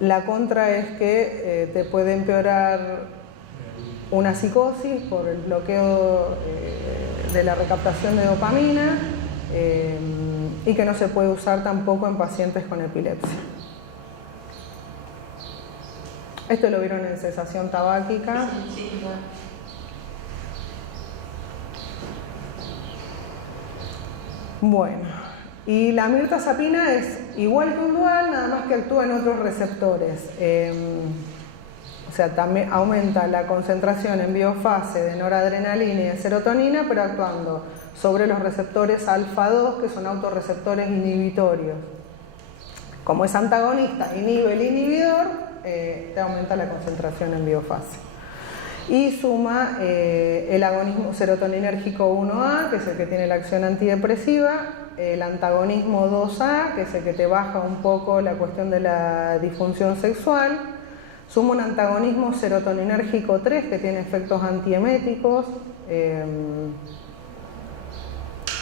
La contra es que te puede empeorar una psicosis por el bloqueo de la recaptación de dopamina y que no se puede usar tampoco en pacientes con epilepsia. Esto lo vieron en cesación tabáquica. Sí, igual. Bueno, y la mirtazapina es igual que un dual, nada más que actúa en otros receptores. O sea, también aumenta la concentración en biofase de noradrenalina y de serotonina, pero actuando sobre los receptores alfa-2, que son autorreceptores inhibitorios. Como es antagonista, inhibe el inhibidor, te aumenta la concentración en biofase. Y suma el agonismo serotoninérgico 1A, que es el que tiene la acción antidepresiva, el antagonismo 2A, que es el que te baja un poco la cuestión de la disfunción sexual, suma un antagonismo serotoninérgico 3, que tiene efectos antieméticos,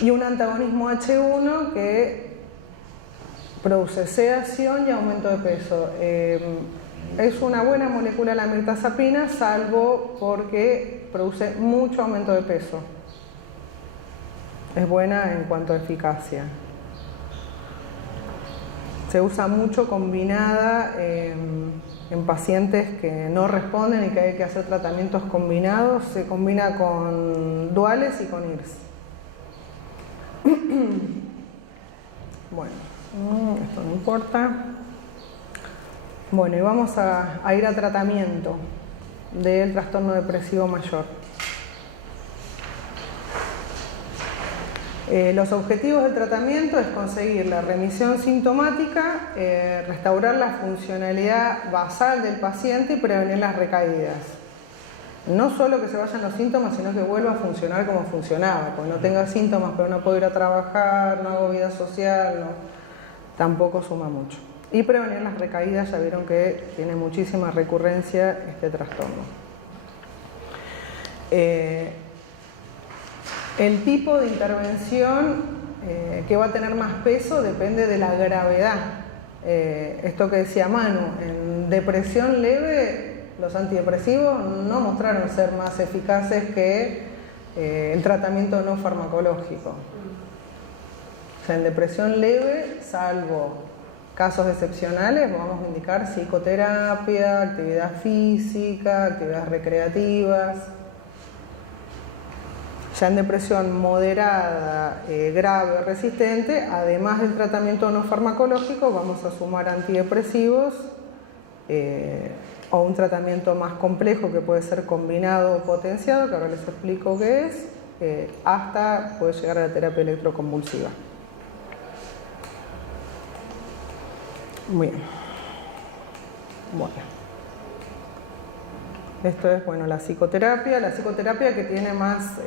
y un antagonismo H1 que produce sedación y aumento de peso. Es una buena molécula la mirtazapina, salvo porque produce mucho aumento de peso. Es buena en cuanto a eficacia. Se usa mucho combinada en pacientes que no responden y que hay que hacer tratamientos combinados. Se combina con duales y con IRS. Bueno, esto no importa. Bueno, y vamos a ir a tratamiento del trastorno depresivo mayor. Los objetivos del tratamiento es conseguir la remisión sintomática, restaurar la funcionalidad basal del paciente y prevenir las recaídas. No solo que se vayan los síntomas, sino que vuelva a funcionar como funcionaba, porque no tenga síntomas pero no puedo ir a trabajar, no hago vida social, no, tampoco suma mucho. Y prevenir las recaídas, ya vieron que tiene muchísima recurrencia este trastorno. El tipo de intervención que va a tener más peso depende de la gravedad. Esto que decía Manu, en depresión leve, los antidepresivos no mostraron ser más eficaces que el tratamiento no farmacológico. O sea, en depresión leve, salvo casos excepcionales, vamos a indicar psicoterapia, actividad física, actividades recreativas. Ya en depresión moderada, grave o resistente, además del tratamiento no farmacológico, vamos a sumar antidepresivos o un tratamiento más complejo que puede ser combinado o potenciado, que ahora les explico qué es, hasta puede llegar a la terapia electroconvulsiva. Muy bien. Bueno. Esto es, bueno, la psicoterapia que tiene más,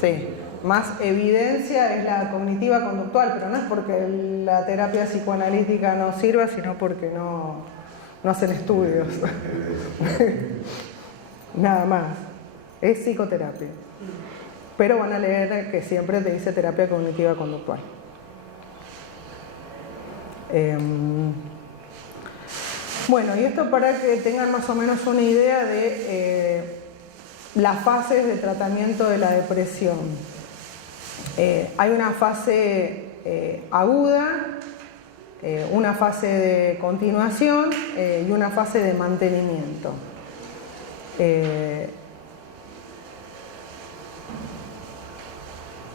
sí, más evidencia es la cognitiva conductual, pero no es porque la terapia psicoanalítica no sirva, sino porque no hacen estudios. Nada más, es psicoterapia. Pero van a leer que siempre te dice terapia cognitiva conductual. Bueno, y esto para que tengan más o menos una idea de las fases de tratamiento de la depresión. Hay una fase aguda, una fase de continuación y una fase de mantenimiento.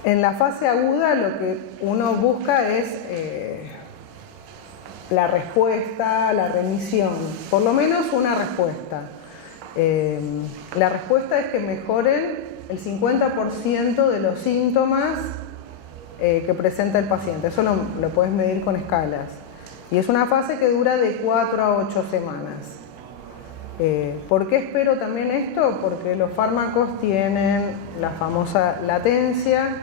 En la fase aguda lo que uno busca es la respuesta, la remisión, por lo menos una respuesta. La respuesta es que mejoren el 50% de los síntomas que presenta el paciente. Eso lo puedes medir con escalas. Y es una fase que dura de 4 a 8 semanas. ¿Por qué espero también esto? Porque los fármacos tienen la famosa latencia.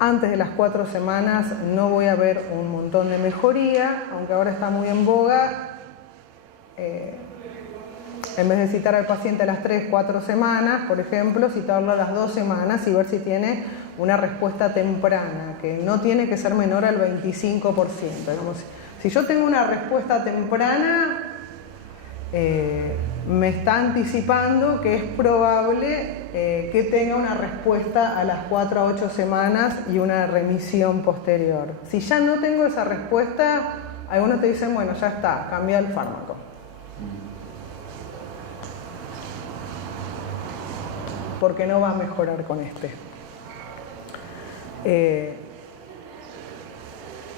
Antes de las 4 semanas no voy a ver un montón de mejoría, aunque ahora está muy en boga. En vez de citar al paciente a las 3-4 semanas, por ejemplo, citarlo a las 2 semanas y ver si tiene una respuesta temprana, que no tiene que ser menor al 25%. Digamos, si yo tengo una respuesta temprana, me está anticipando que es probable que tenga una respuesta a las 4 a 8 semanas y una remisión posterior. Si ya no tengo esa respuesta, algunos te dicen, bueno, ya está, cambia el fármaco. Porque no va a mejorar con este.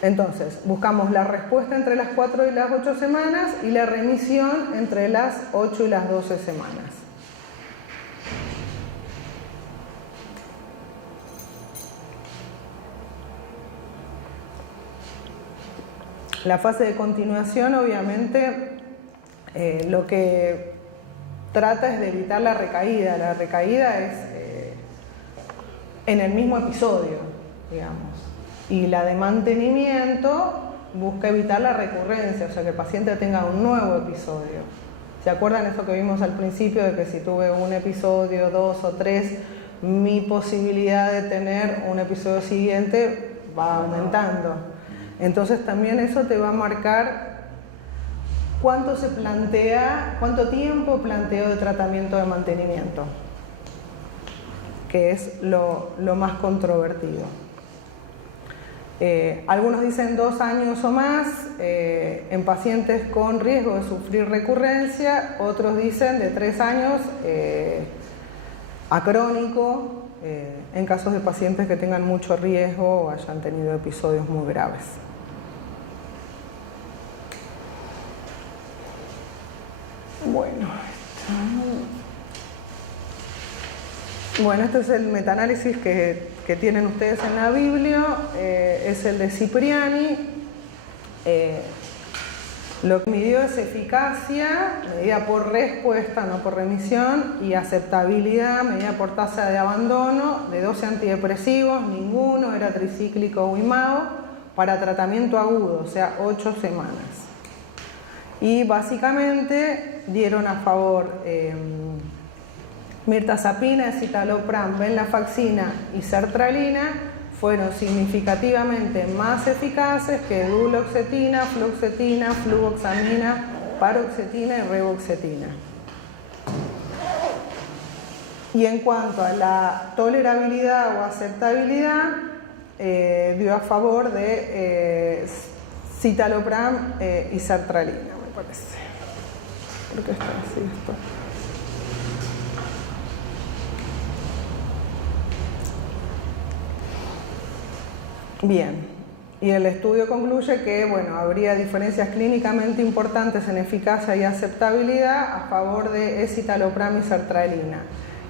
Entonces, buscamos la respuesta entre las 4 y las 8 semanas y la remisión entre las 8 y las 12 semanas. La fase de continuación, obviamente, lo que trata es de evitar la recaída. La recaída es en el mismo episodio, digamos. Y la de mantenimiento busca evitar la recurrencia, o sea, que el paciente tenga un nuevo episodio. ¿Se acuerdan eso que vimos al principio de que si tuve un episodio, 2 o 3, mi posibilidad de tener un episodio siguiente va aumentando? Entonces también eso te va a marcar cuánto tiempo planteo de tratamiento de mantenimiento, que es lo más controvertido. Algunos dicen 2 años o más en pacientes con riesgo de sufrir recurrencia, otros dicen de 3 años a crónico en casos de pacientes que tengan mucho riesgo o hayan tenido episodios muy graves. Bueno, este es el metaanálisis que tienen ustedes en la Biblia, es el de Cipriani. Lo que midió es eficacia, medida por respuesta, no por remisión, y aceptabilidad, medida por tasa de abandono, de 12 antidepresivos, ninguno era tricíclico o IMAO, para tratamiento agudo, o sea, 8 semanas. Y básicamente dieron a favor mirtazapina, escitalopram, venlafaxina y sertralina, fueron significativamente más eficaces que duloxetina, fluoxetina, fluvoxamina, paroxetina y reboxetina. Y en cuanto a la tolerabilidad o aceptabilidad, dio a favor de citalopram y sertralina, me parece. Creo que está así esto. Bien, y el estudio concluye que, bueno, habría diferencias clínicamente importantes en eficacia y aceptabilidad a favor de escitalopram y sertralina.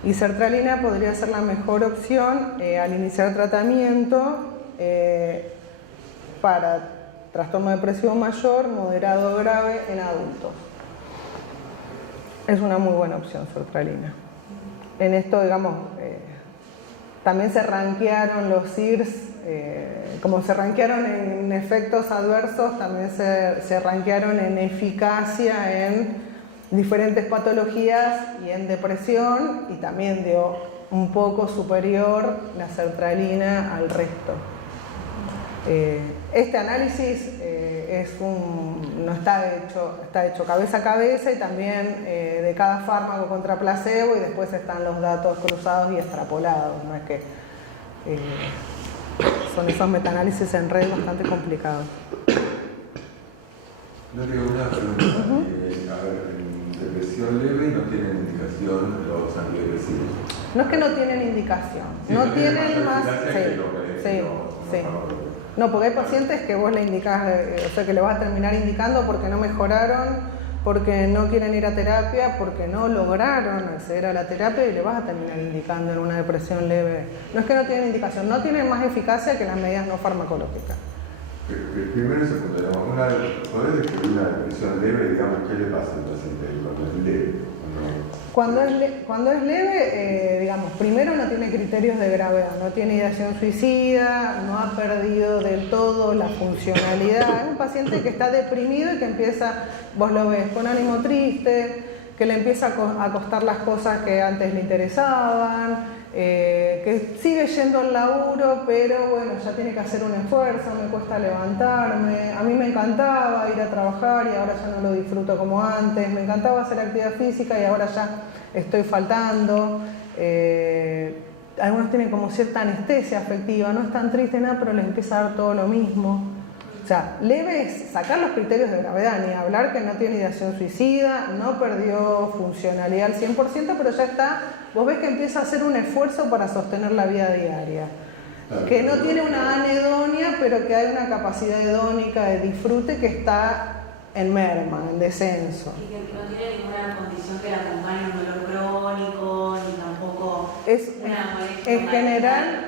Y sertralina podría ser la mejor opción al iniciar tratamiento para trastorno depresivo mayor, moderado o grave en adultos. Es una muy buena opción sertralina. En esto, digamos, también se rankearon los IRS, como se rankearon en efectos adversos, también se rankearon en eficacia en diferentes patologías y en depresión, y también dio un poco superior la sertralina al resto. Este análisis no está hecho cabeza a cabeza, y también de cada fármaco contra placebo, y después están los datos cruzados y extrapolados. No es que son esos metaanálisis en red bastante complicados. No tengo una pregunta. A ver, en depresión leve no tienen indicación los antidepresivos. No es que no tienen indicación, Sí, no tienen más. Sí. No, porque hay pacientes que vos le indicás, o sea, que le vas a terminar indicando porque no mejoraron, porque no quieren ir a terapia, porque no lograron acceder a la terapia, y le vas a terminar indicando en una depresión leve. No es que no tienen indicación, no tienen más eficacia que las medidas no farmacológicas. Primero y segundo, ¿podés describir una depresión leve? Digamos, ¿qué le pasa al paciente cuando es leve? Cuando es leve, digamos, primero no tiene criterios de gravedad, no tiene ideación suicida, no ha perdido del todo la funcionalidad. Es un paciente que está deprimido y que empieza, vos lo ves, con ánimo triste, que le empieza a costar las cosas que antes le interesaban, que sigue yendo al laburo, pero bueno, ya tiene que hacer un esfuerzo, me cuesta levantarme, a mí me encantaba ir a trabajar y ahora ya no lo disfruto como antes, me encantaba hacer actividad física y ahora ya estoy faltando. Algunos tienen como cierta anestesia afectiva, no están tristes nada, pero les empieza a dar todo lo mismo. O sea, leve es sacar los criterios de gravedad, ni hablar que no tiene ideación suicida, no perdió funcionalidad al 100%, pero ya está, vos ves que empieza a hacer un esfuerzo para sostener la vida diaria. Que no tiene una anedonia, pero que hay una capacidad hedónica de disfrute que está en merma, en descenso. Y que no tiene ninguna condición que la acompañe un dolor crónico, ni tampoco una molestia. En general,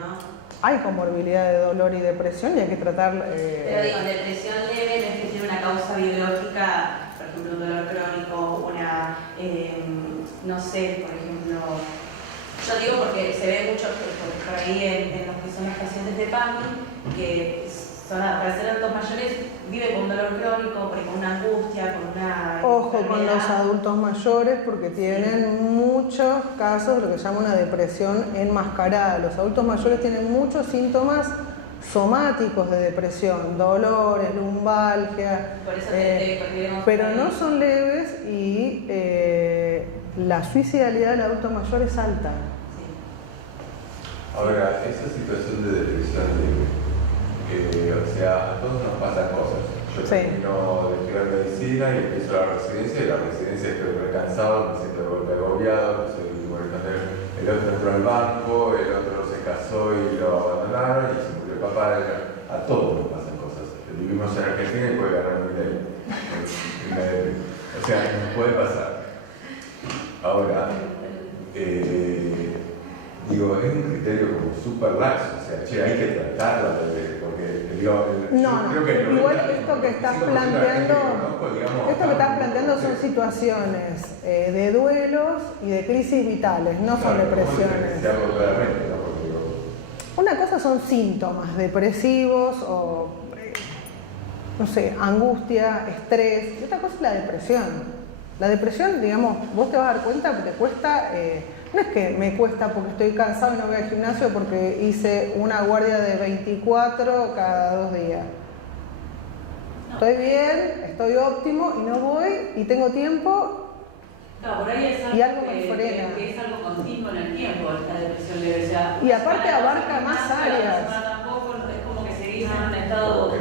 ¿no? hay comorbilidad de dolor y depresión y hay que tratar... Pero digo, depresión leve no es que tiene una causa biológica, por ejemplo, un dolor crónico, no sé, por ejemplo, yo digo porque se ve mucho por ahí en los que son los pacientes de PAMI, que para ser adultos mayores vive con un dolor crónico, con una angustia, con una... Ojo con enfermedad. los adultos mayores porque tienen muchos casos de lo que se llama una depresión enmascarada. Los adultos mayores tienen muchos síntomas somáticos de depresión, dolores, lumbalgia, Por eso pero no son leves, y la suicidalidad del adulto mayor es alta. Ahora, esa situación de depresión leve, o sea, a todos nos pasan cosas. Yo termino de estudiar medicina y empiezo la residencia, y la residencia estoy recansado, me siento de golpe agobiado, el otro entró al banco, el otro se casó y lo abandonaron, y se murió el papá. A todos nos pasan cosas. Vivimos en Argentina y puede ganar un ley. O sea, nos puede pasar. Ahora, digo, es un criterio como súper laxo, o sea, che, hay que tratarla, porque digo, creo que igual esto que estás planteando son situaciones de duelos y de crisis vitales, no son depresiones. Una cosa son síntomas depresivos o, no sé, angustia, estrés, y otra cosa es la depresión. La depresión, digamos, vos te vas a dar cuenta que te cuesta... No es que me cuesta porque estoy cansado y no voy al gimnasio porque hice una guardia de 24 cada 2 días. Estoy bien, estoy óptimo y no voy y tengo tiempo. Claro, por ahí es algo, y algo me frena. Que es algo continuo en el tiempo, la depresión leve. O sea, y aparte abarca más áreas. Tampoco es como que seguís en un estado de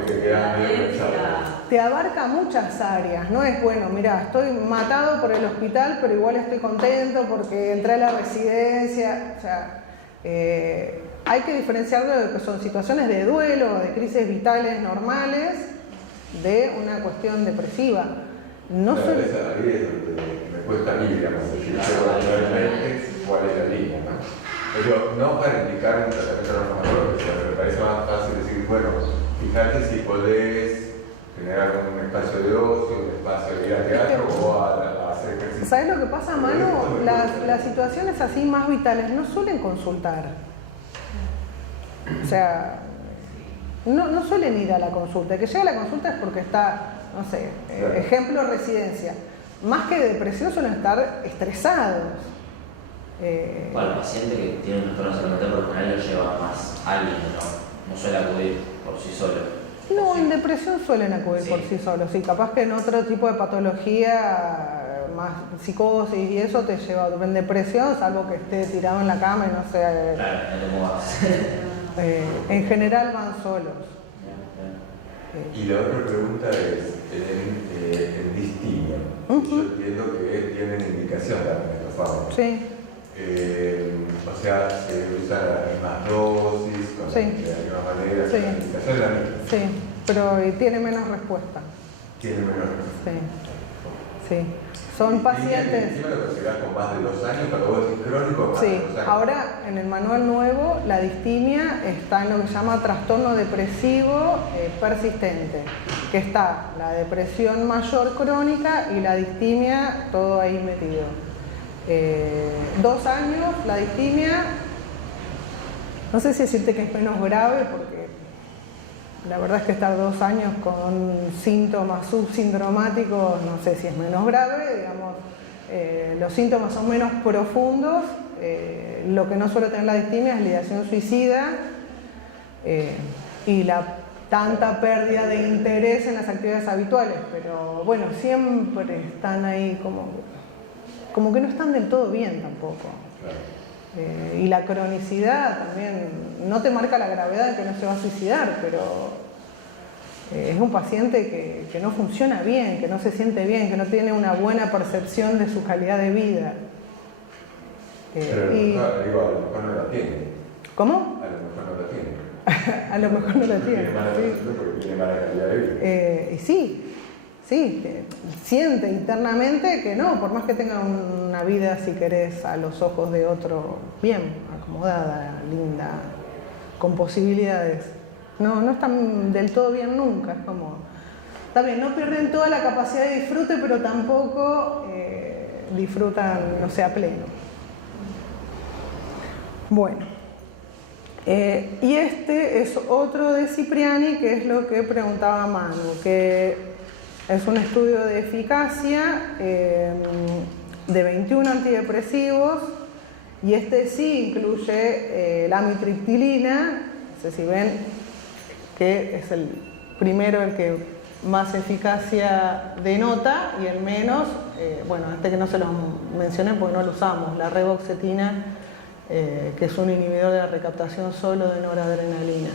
te abarca muchas áreas, no es bueno, mira, estoy matado por el hospital, pero igual estoy contento porque entré a la residencia. O sea, hay que diferenciar de lo que son situaciones de duelo, de crisis vitales normales, de una cuestión depresiva. No solo esa ahí es donde me cuesta a mí, digamos, decir cuál es la línea, ¿no? Pero no para indicar un tratamiento farmacológico, me parece más fácil decir, bueno, fijate si podés generar un espacio de ocio, un espacio de ir al teatro o a hacer ejercicio. ¿Sabes lo que pasa, Manu? Las situaciones así más vitales no suelen consultar. O sea, no suelen ir a la consulta. El que llega a la consulta es porque está, no sé, ejemplo, residencia. Más que depresión suelen estar estresados. Bueno, el paciente que tiene un trastorno de salud mental por lo general lo lleva más alguien, no suele acudir por sí solo. No, en depresión suelen acudir por sí solos. Sí, capaz que en otro tipo de patología, más psicosis y eso te lleva. En depresión, salvo que esté tirado en la cama y no sé. Claro, no te muevas. En general van solos. Y la otra pregunta es, en distimia. Yo entiendo que tienen indicación también los fármacos. Sí. O sea, se usan las mismas dosis, con Sí. de la misma manera, Sí. la indicación es la misma. Sí, pero tiene menos respuesta. Tiene menos respuesta. Sí. Sí. Son pacientes. Encima lo considerás con más de 2 años, cuando vos decís crónico, más Sí, de 2 años. ahora en el manual nuevo la distimia está en lo que se llama trastorno depresivo persistente, que está la depresión mayor crónica y la distimia, todo ahí metido. 2 años, la distimia, no sé si decirte que es menos grave, porque la verdad es que estar 2 años con síntomas subsindromáticos, no sé si es menos grave, digamos, los síntomas son menos profundos, lo que no suele tener la distimia es la ideación suicida y la tanta pérdida de interés en las actividades habituales, pero bueno, siempre están ahí como que no están del todo bien tampoco. Claro. Y la cronicidad también, no te marca la gravedad de que no se va a suicidar, pero es un paciente que no funciona bien, que no se siente bien, que no tiene una buena percepción de su calidad de vida. Pero Y- a lo mejor no la tiene. ¿Cómo? A lo mejor no la tiene. A lo mejor no la tiene. Tiene mala Sí. percepción porque tiene mala calidad de vida. Y sí, que siente internamente que no, por más que tenga una vida, si querés, a los ojos de otro, bien, acomodada, linda, con posibilidades. No están del todo bien nunca, es como... Está bien, no pierden toda la capacidad de disfrute, pero tampoco disfrutan, no sé, a pleno. Bueno. Y este es otro de Cipriani, que es lo que preguntaba Manu, que es un estudio de eficacia de 21 antidepresivos, y este sí incluye la amitriptilina, no sé si ven que es el primero el que más eficacia denota y el menos, bueno, este que no se los mencioné porque no lo usamos, la reboxetina, que es un inhibidor de la recaptación solo de noradrenalina.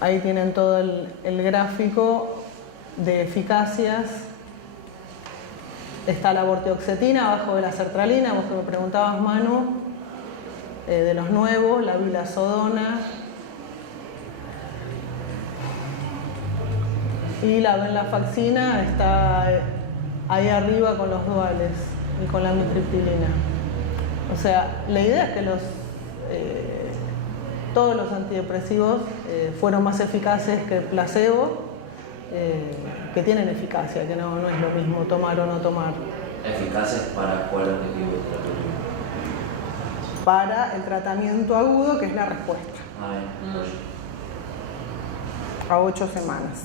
Ahí tienen todo el gráfico de eficacias. Está la vortioxetina abajo de la sertralina, vos que me preguntabas, Manu, de los nuevos, la vilazodona y la venlafaxina está ahí arriba con los duales y con la amitriptilina. O sea, la idea es que todos los antidepresivos fueron más eficaces que el placebo, que tienen eficacia, que no es lo mismo tomar o no tomar. ¿Eficaces para cuál objetivo terapéutico? Para el tratamiento agudo, que es la respuesta, a 8 semanas.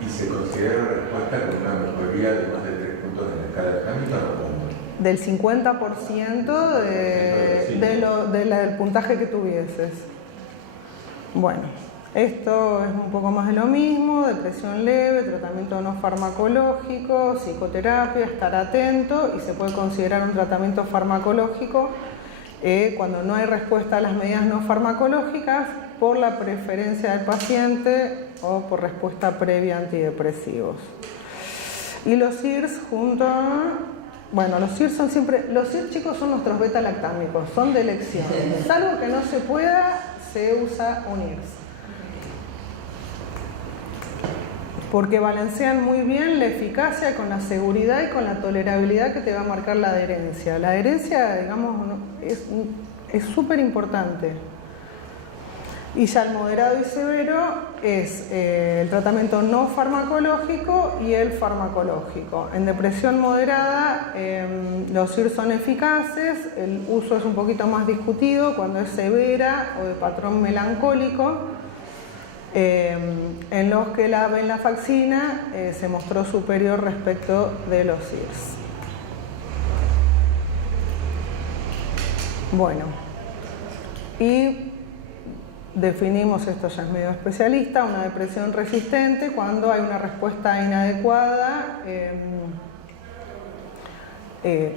¿Y se considera respuesta con una mejoría de más de 3 puntos en la escala de Hamilton o cuánto? Del 50% del puntaje que tuvieses. Bueno, esto es un poco más de lo mismo, depresión leve, tratamiento no farmacológico, psicoterapia, estar atento, y se puede considerar un tratamiento farmacológico cuando no hay respuesta a las medidas no farmacológicas por la preferencia del paciente o por respuesta previa a antidepresivos. Y los SIRS junto a... Bueno, los SIRS son siempre... Los SIRS, chicos, son nuestros beta-lactámicos, son de elección. Salvo que no se pueda, se usa un IRS. Porque balancean muy bien la eficacia con la seguridad y con la tolerabilidad que te va a marcar la adherencia. La adherencia, digamos, es súper importante. Y ya el moderado y severo es el tratamiento no farmacológico y el farmacológico. En depresión moderada los SIRS son eficaces, el uso es un poquito más discutido cuando es severa o de patrón melancólico, en los que la venlafaxina se mostró superior respecto de los SIRS. Bueno, y definimos, esto ya es medio especialista, una depresión resistente cuando hay una respuesta inadecuada,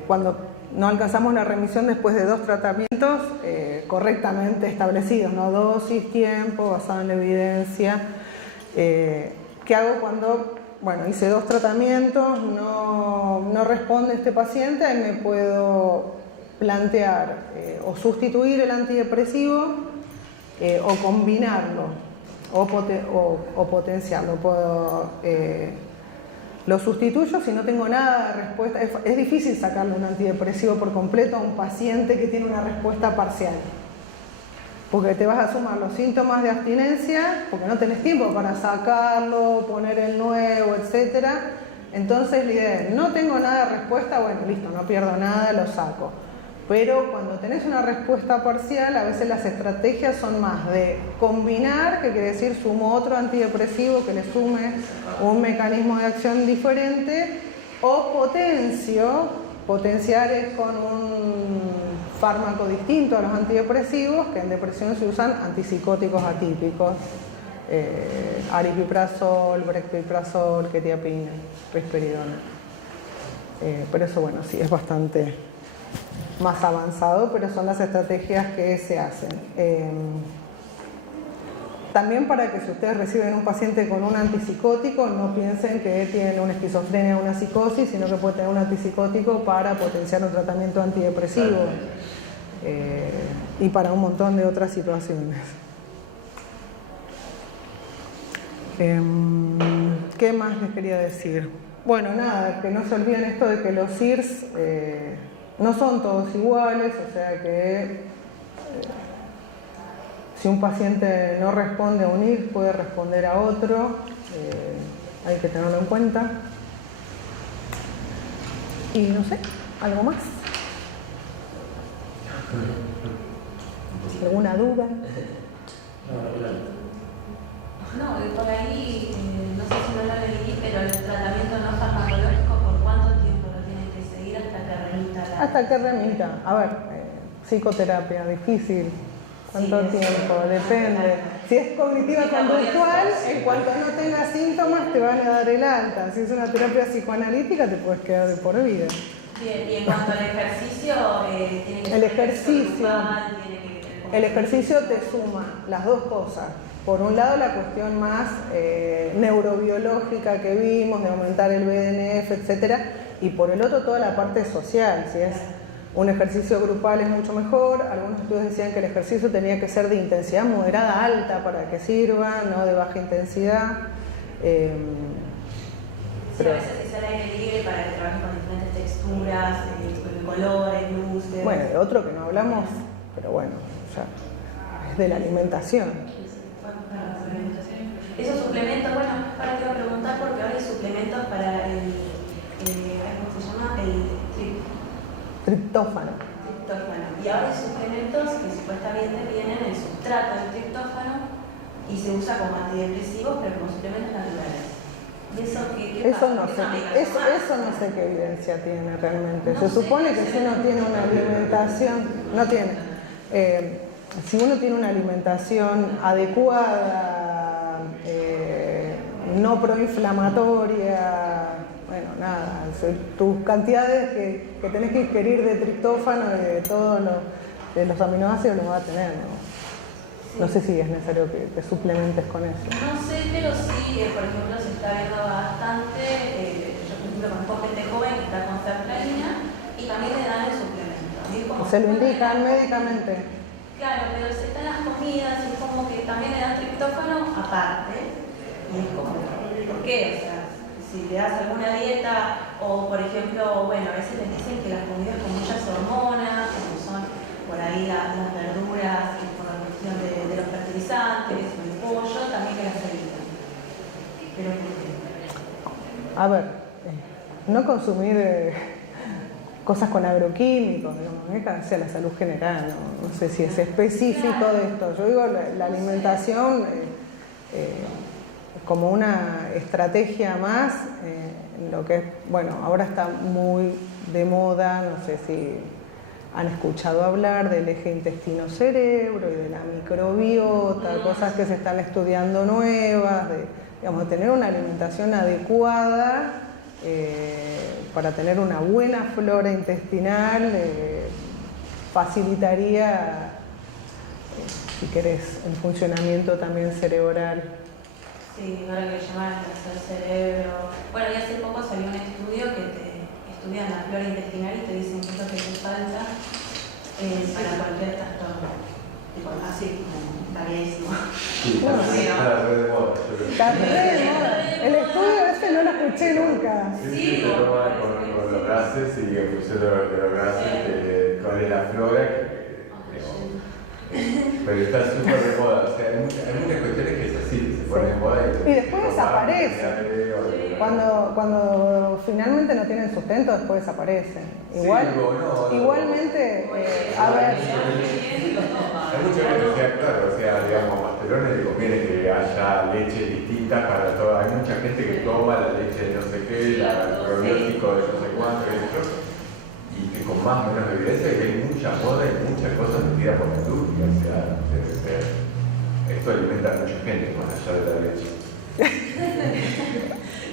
cuando no alcanzamos la remisión después de 2 tratamientos correctamente establecidos, ¿no? Dosis, tiempo, basado en la evidencia. ¿Qué hago cuando, bueno, hice 2 tratamientos, no responde este paciente? Ahí me puedo plantear o sustituir el antidepresivo o combinarlo o potenciarlo. Lo sustituyo si no tengo nada de respuesta. Es difícil sacarle un antidepresivo por completo a un paciente que tiene una respuesta parcial, porque te vas a sumar los síntomas de abstinencia, porque no tenés tiempo para sacarlo, poner el nuevo, etc. Entonces la idea es, no tengo nada de respuesta, bueno, listo, no pierdo nada, lo saco. Pero cuando tenés una respuesta parcial, a veces las estrategias son más de combinar, que quiere decir sumo otro antidepresivo que le sume un mecanismo de acción diferente, o potenciar es con un fármaco distinto a los antidepresivos, que en depresión se usan antipsicóticos atípicos, aripiprazol, brexpiprazol, quetiapina, risperidona. Pero eso, bueno, sí, es bastante más avanzado, pero son las estrategias que se hacen. También para que si ustedes reciben un paciente con un antipsicótico, no piensen que tiene una esquizofrenia o una psicosis, sino que puede tener un antipsicótico para potenciar un tratamiento antidepresivo y para un montón de otras situaciones. ¿Qué más les quería decir? Bueno, nada, que no se olviden esto de que los SIRS no son todos iguales, o sea que si un paciente no responde a un IRS, puede responder a otro, hay que tenerlo en cuenta. Y no sé, ¿algo más? ¿Alguna duda? No, por ahí, no sé si no lo leí, pero el tratamiento no farmacológico, ¿por cuánto tiempo lo tienen que seguir hasta que remita la... Hasta que remita. A ver, psicoterapia, difícil. ¿Cuánto tiempo? Depende. Si es cognitiva conductual, en cuanto no tengas síntomas te van a dar el alta. Si es una terapia psicoanalítica te puedes quedar de por vida. Bien, y en cuanto al ejercicio, tiene que ser el ejercicio te suma las dos cosas. Por un lado, la cuestión más neurobiológica que vimos, de aumentar el BDNF, etc. Y por el otro, toda la parte social. Si es un ejercicio grupal es mucho mejor. Algunos estudios decían que el ejercicio tenía que ser de intensidad moderada alta para que sirva, no de baja intensidad. Pero a veces se sale aire libre para que trabajen con diferentes texturas, colores, luces. Bueno, de otro que no hablamos, pero bueno, ya es de la alimentación. Esos suplementos, bueno, ahora te iba a preguntar porque ahora hay suplementos para el ¿cómo se llama? El triptófano. Y ahora hay suplementos que supuestamente vienen en sustrato del triptófano y se usa como antidepresivos, pero como suplementos naturales. ¿Y eso qué eso pasa? no sé, eso no sé qué evidencia tiene realmente. Se supone que si uno tiene una alimentación, no tiene. Si uno tiene una alimentación adecuada, no proinflamatoria, bueno, nada, tus cantidades que tenés que ingerir de triptófano y de todos los aminoácidos los vas a tener, ¿no? No sé si es necesario que te suplementes con eso. No sé, pero sí, por ejemplo, se está viendo bastante, yo por ejemplo conozco gente joven que está con sertralina y también le dan el suplemento. Se lo indican médicamente. Claro, pero están las comidas y es como que también le dan triptófano aparte. Y es como, ¿por qué? O sea, si le das alguna dieta o, por ejemplo, bueno, a veces les dicen que las comidas con muchas hormonas, como son por ahí las verduras, y por la cuestión cuestión de los fertilizantes, el pollo, también que las evitan. Pero ¿por qué? A ver, no consumir cosas con agroquímicos, digamos, hacia la salud general, no sé si es específico de esto. Yo digo la alimentación como una estrategia más, lo que es, bueno, ahora está muy de moda, no sé si han escuchado hablar del eje intestino-cerebro y de la microbiota, cosas que se están estudiando nuevas, digamos, tener una alimentación adecuada para tener una buena flora intestinal, facilitaría, si querés, el funcionamiento también cerebral. Sí, ahora que llaman el tercer cerebro. Bueno, y hace poco salió un estudio que te estudian la flora intestinal y te dicen qué es lo que te falta para cualquier trastorno. Así, variadísimo. Sí, está re de moda. Está re de moda. El estudio ese no lo escuché nunca. Sí, se toma con los gases y en función de los gases, cuál es la flora. Pero está súper de moda. O sea, hay muchas cuestiones que es así, se ponen de moda y después desaparecen. Cuando finalmente no tienen sustento, después desaparecen. Igualmente, a ver. Hay mucha gente, o sea, claro, o sea, digamos, a Mastelone le conviene que haya leches distintas para todo. Hay mucha gente que toma la leche de no sé qué, el probiótico de no sé cuánto, y que con más o menos evidencia que hay mucha moda y muchas cosas metidas por la industria. O sea, esto alimenta a mucha gente más allá de la leche.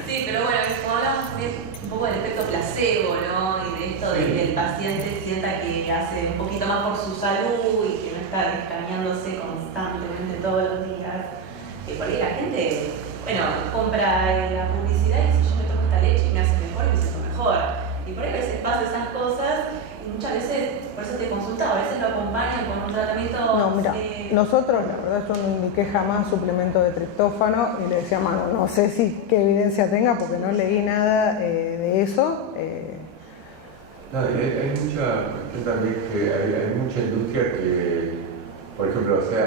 Sí, pero bueno, como hablamos también un poco del efecto placebo, ¿no? Y de esto de que el paciente sienta que hace un poquito más por su salud y que no está escaneándose constantemente todos los días. Que por ahí la gente, bueno, compra la publicidad y dice yo me tomo esta leche y me hace mejor y me siento mejor. Y por ahí a veces pasa esas cosas y muchas veces, por eso te consultaba, a veces lo acompañan con un tratamiento. No, mira, nosotros, la verdad, yo no indiqué jamás suplemento de triptófano y le decía, mano, no sé si qué evidencia tenga porque no leí nada de eso. No, hay mucha cuestión también que hay mucha industria que, por ejemplo, o sea,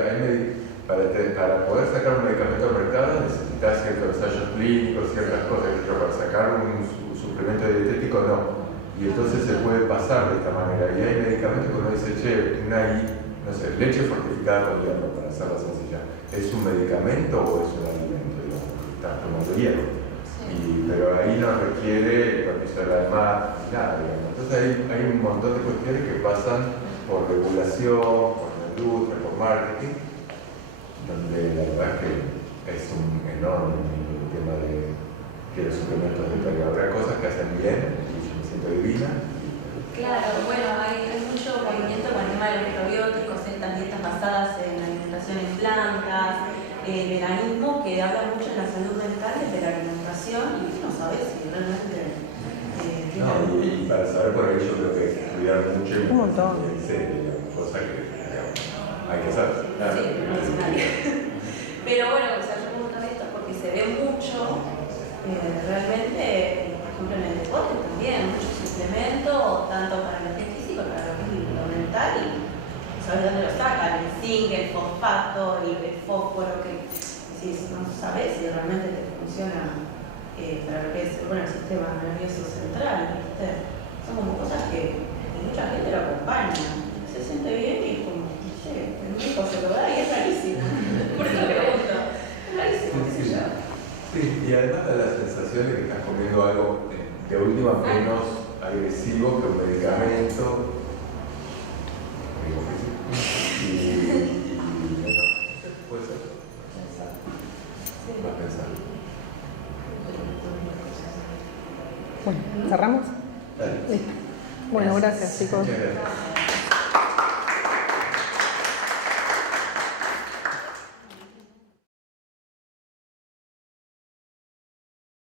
para poder sacar un medicamento al mercado necesitas ciertos ensayos clínicos, ciertas cosas, pero para sacar un suplemento dietético no. Y entonces se puede pasar de esta manera. Y hay medicamentos que uno dice, che, no sé, leche fortificada con hierro, para hacerla sencilla. ¿Es un medicamento o es un alimento? Digamos, estás tomando hierro. Pero ahí no requiere el permiso de la demanda, nada, digamos. Entonces hay un montón de cuestiones que pasan por regulación, por la industria, por marketing, donde la verdad es que es un enorme el tema de que los suplementos de calidad. Habrá cosas que hacen bien y yo me siento divina. Claro, bueno, hay mucho movimiento con el tema de los probióticos, estas dietas basadas en alimentación en plantas, el veganismo, que habla mucho de la salud mental desde la alimentación y no sabes si realmente. Y para saber por ahí yo creo que hay que estudiar mucho y un montón. Cosa que hay que saber. Sí, no dice nadie. Pero bueno, o sea, yo pregunto esto porque se ve mucho, realmente, por ejemplo en el deporte también, mucho suplemento, tanto para lo que es físico, para lo que es lo mental, y sabes dónde lo sacan, el zinc, el fosfato, el fósforo, que si no sabes si realmente te funciona para lo que es el sistema nervioso central, ¿viste? Son como cosas que mucha gente lo acompaña, se siente bien y es como, no sé, el médico se lo da y es rarísimo. Por eso pregunto, es rarísimo, qué sé yo. Sí, y además da la sensación de que estás comiendo algo de última menos agresivo que un medicamento. Digo que sí. Y menos. Puede ser. Más pensar. Bueno, ¿cerramos? Dale. Listo. Bueno, gracias chicos. Muchas gracias.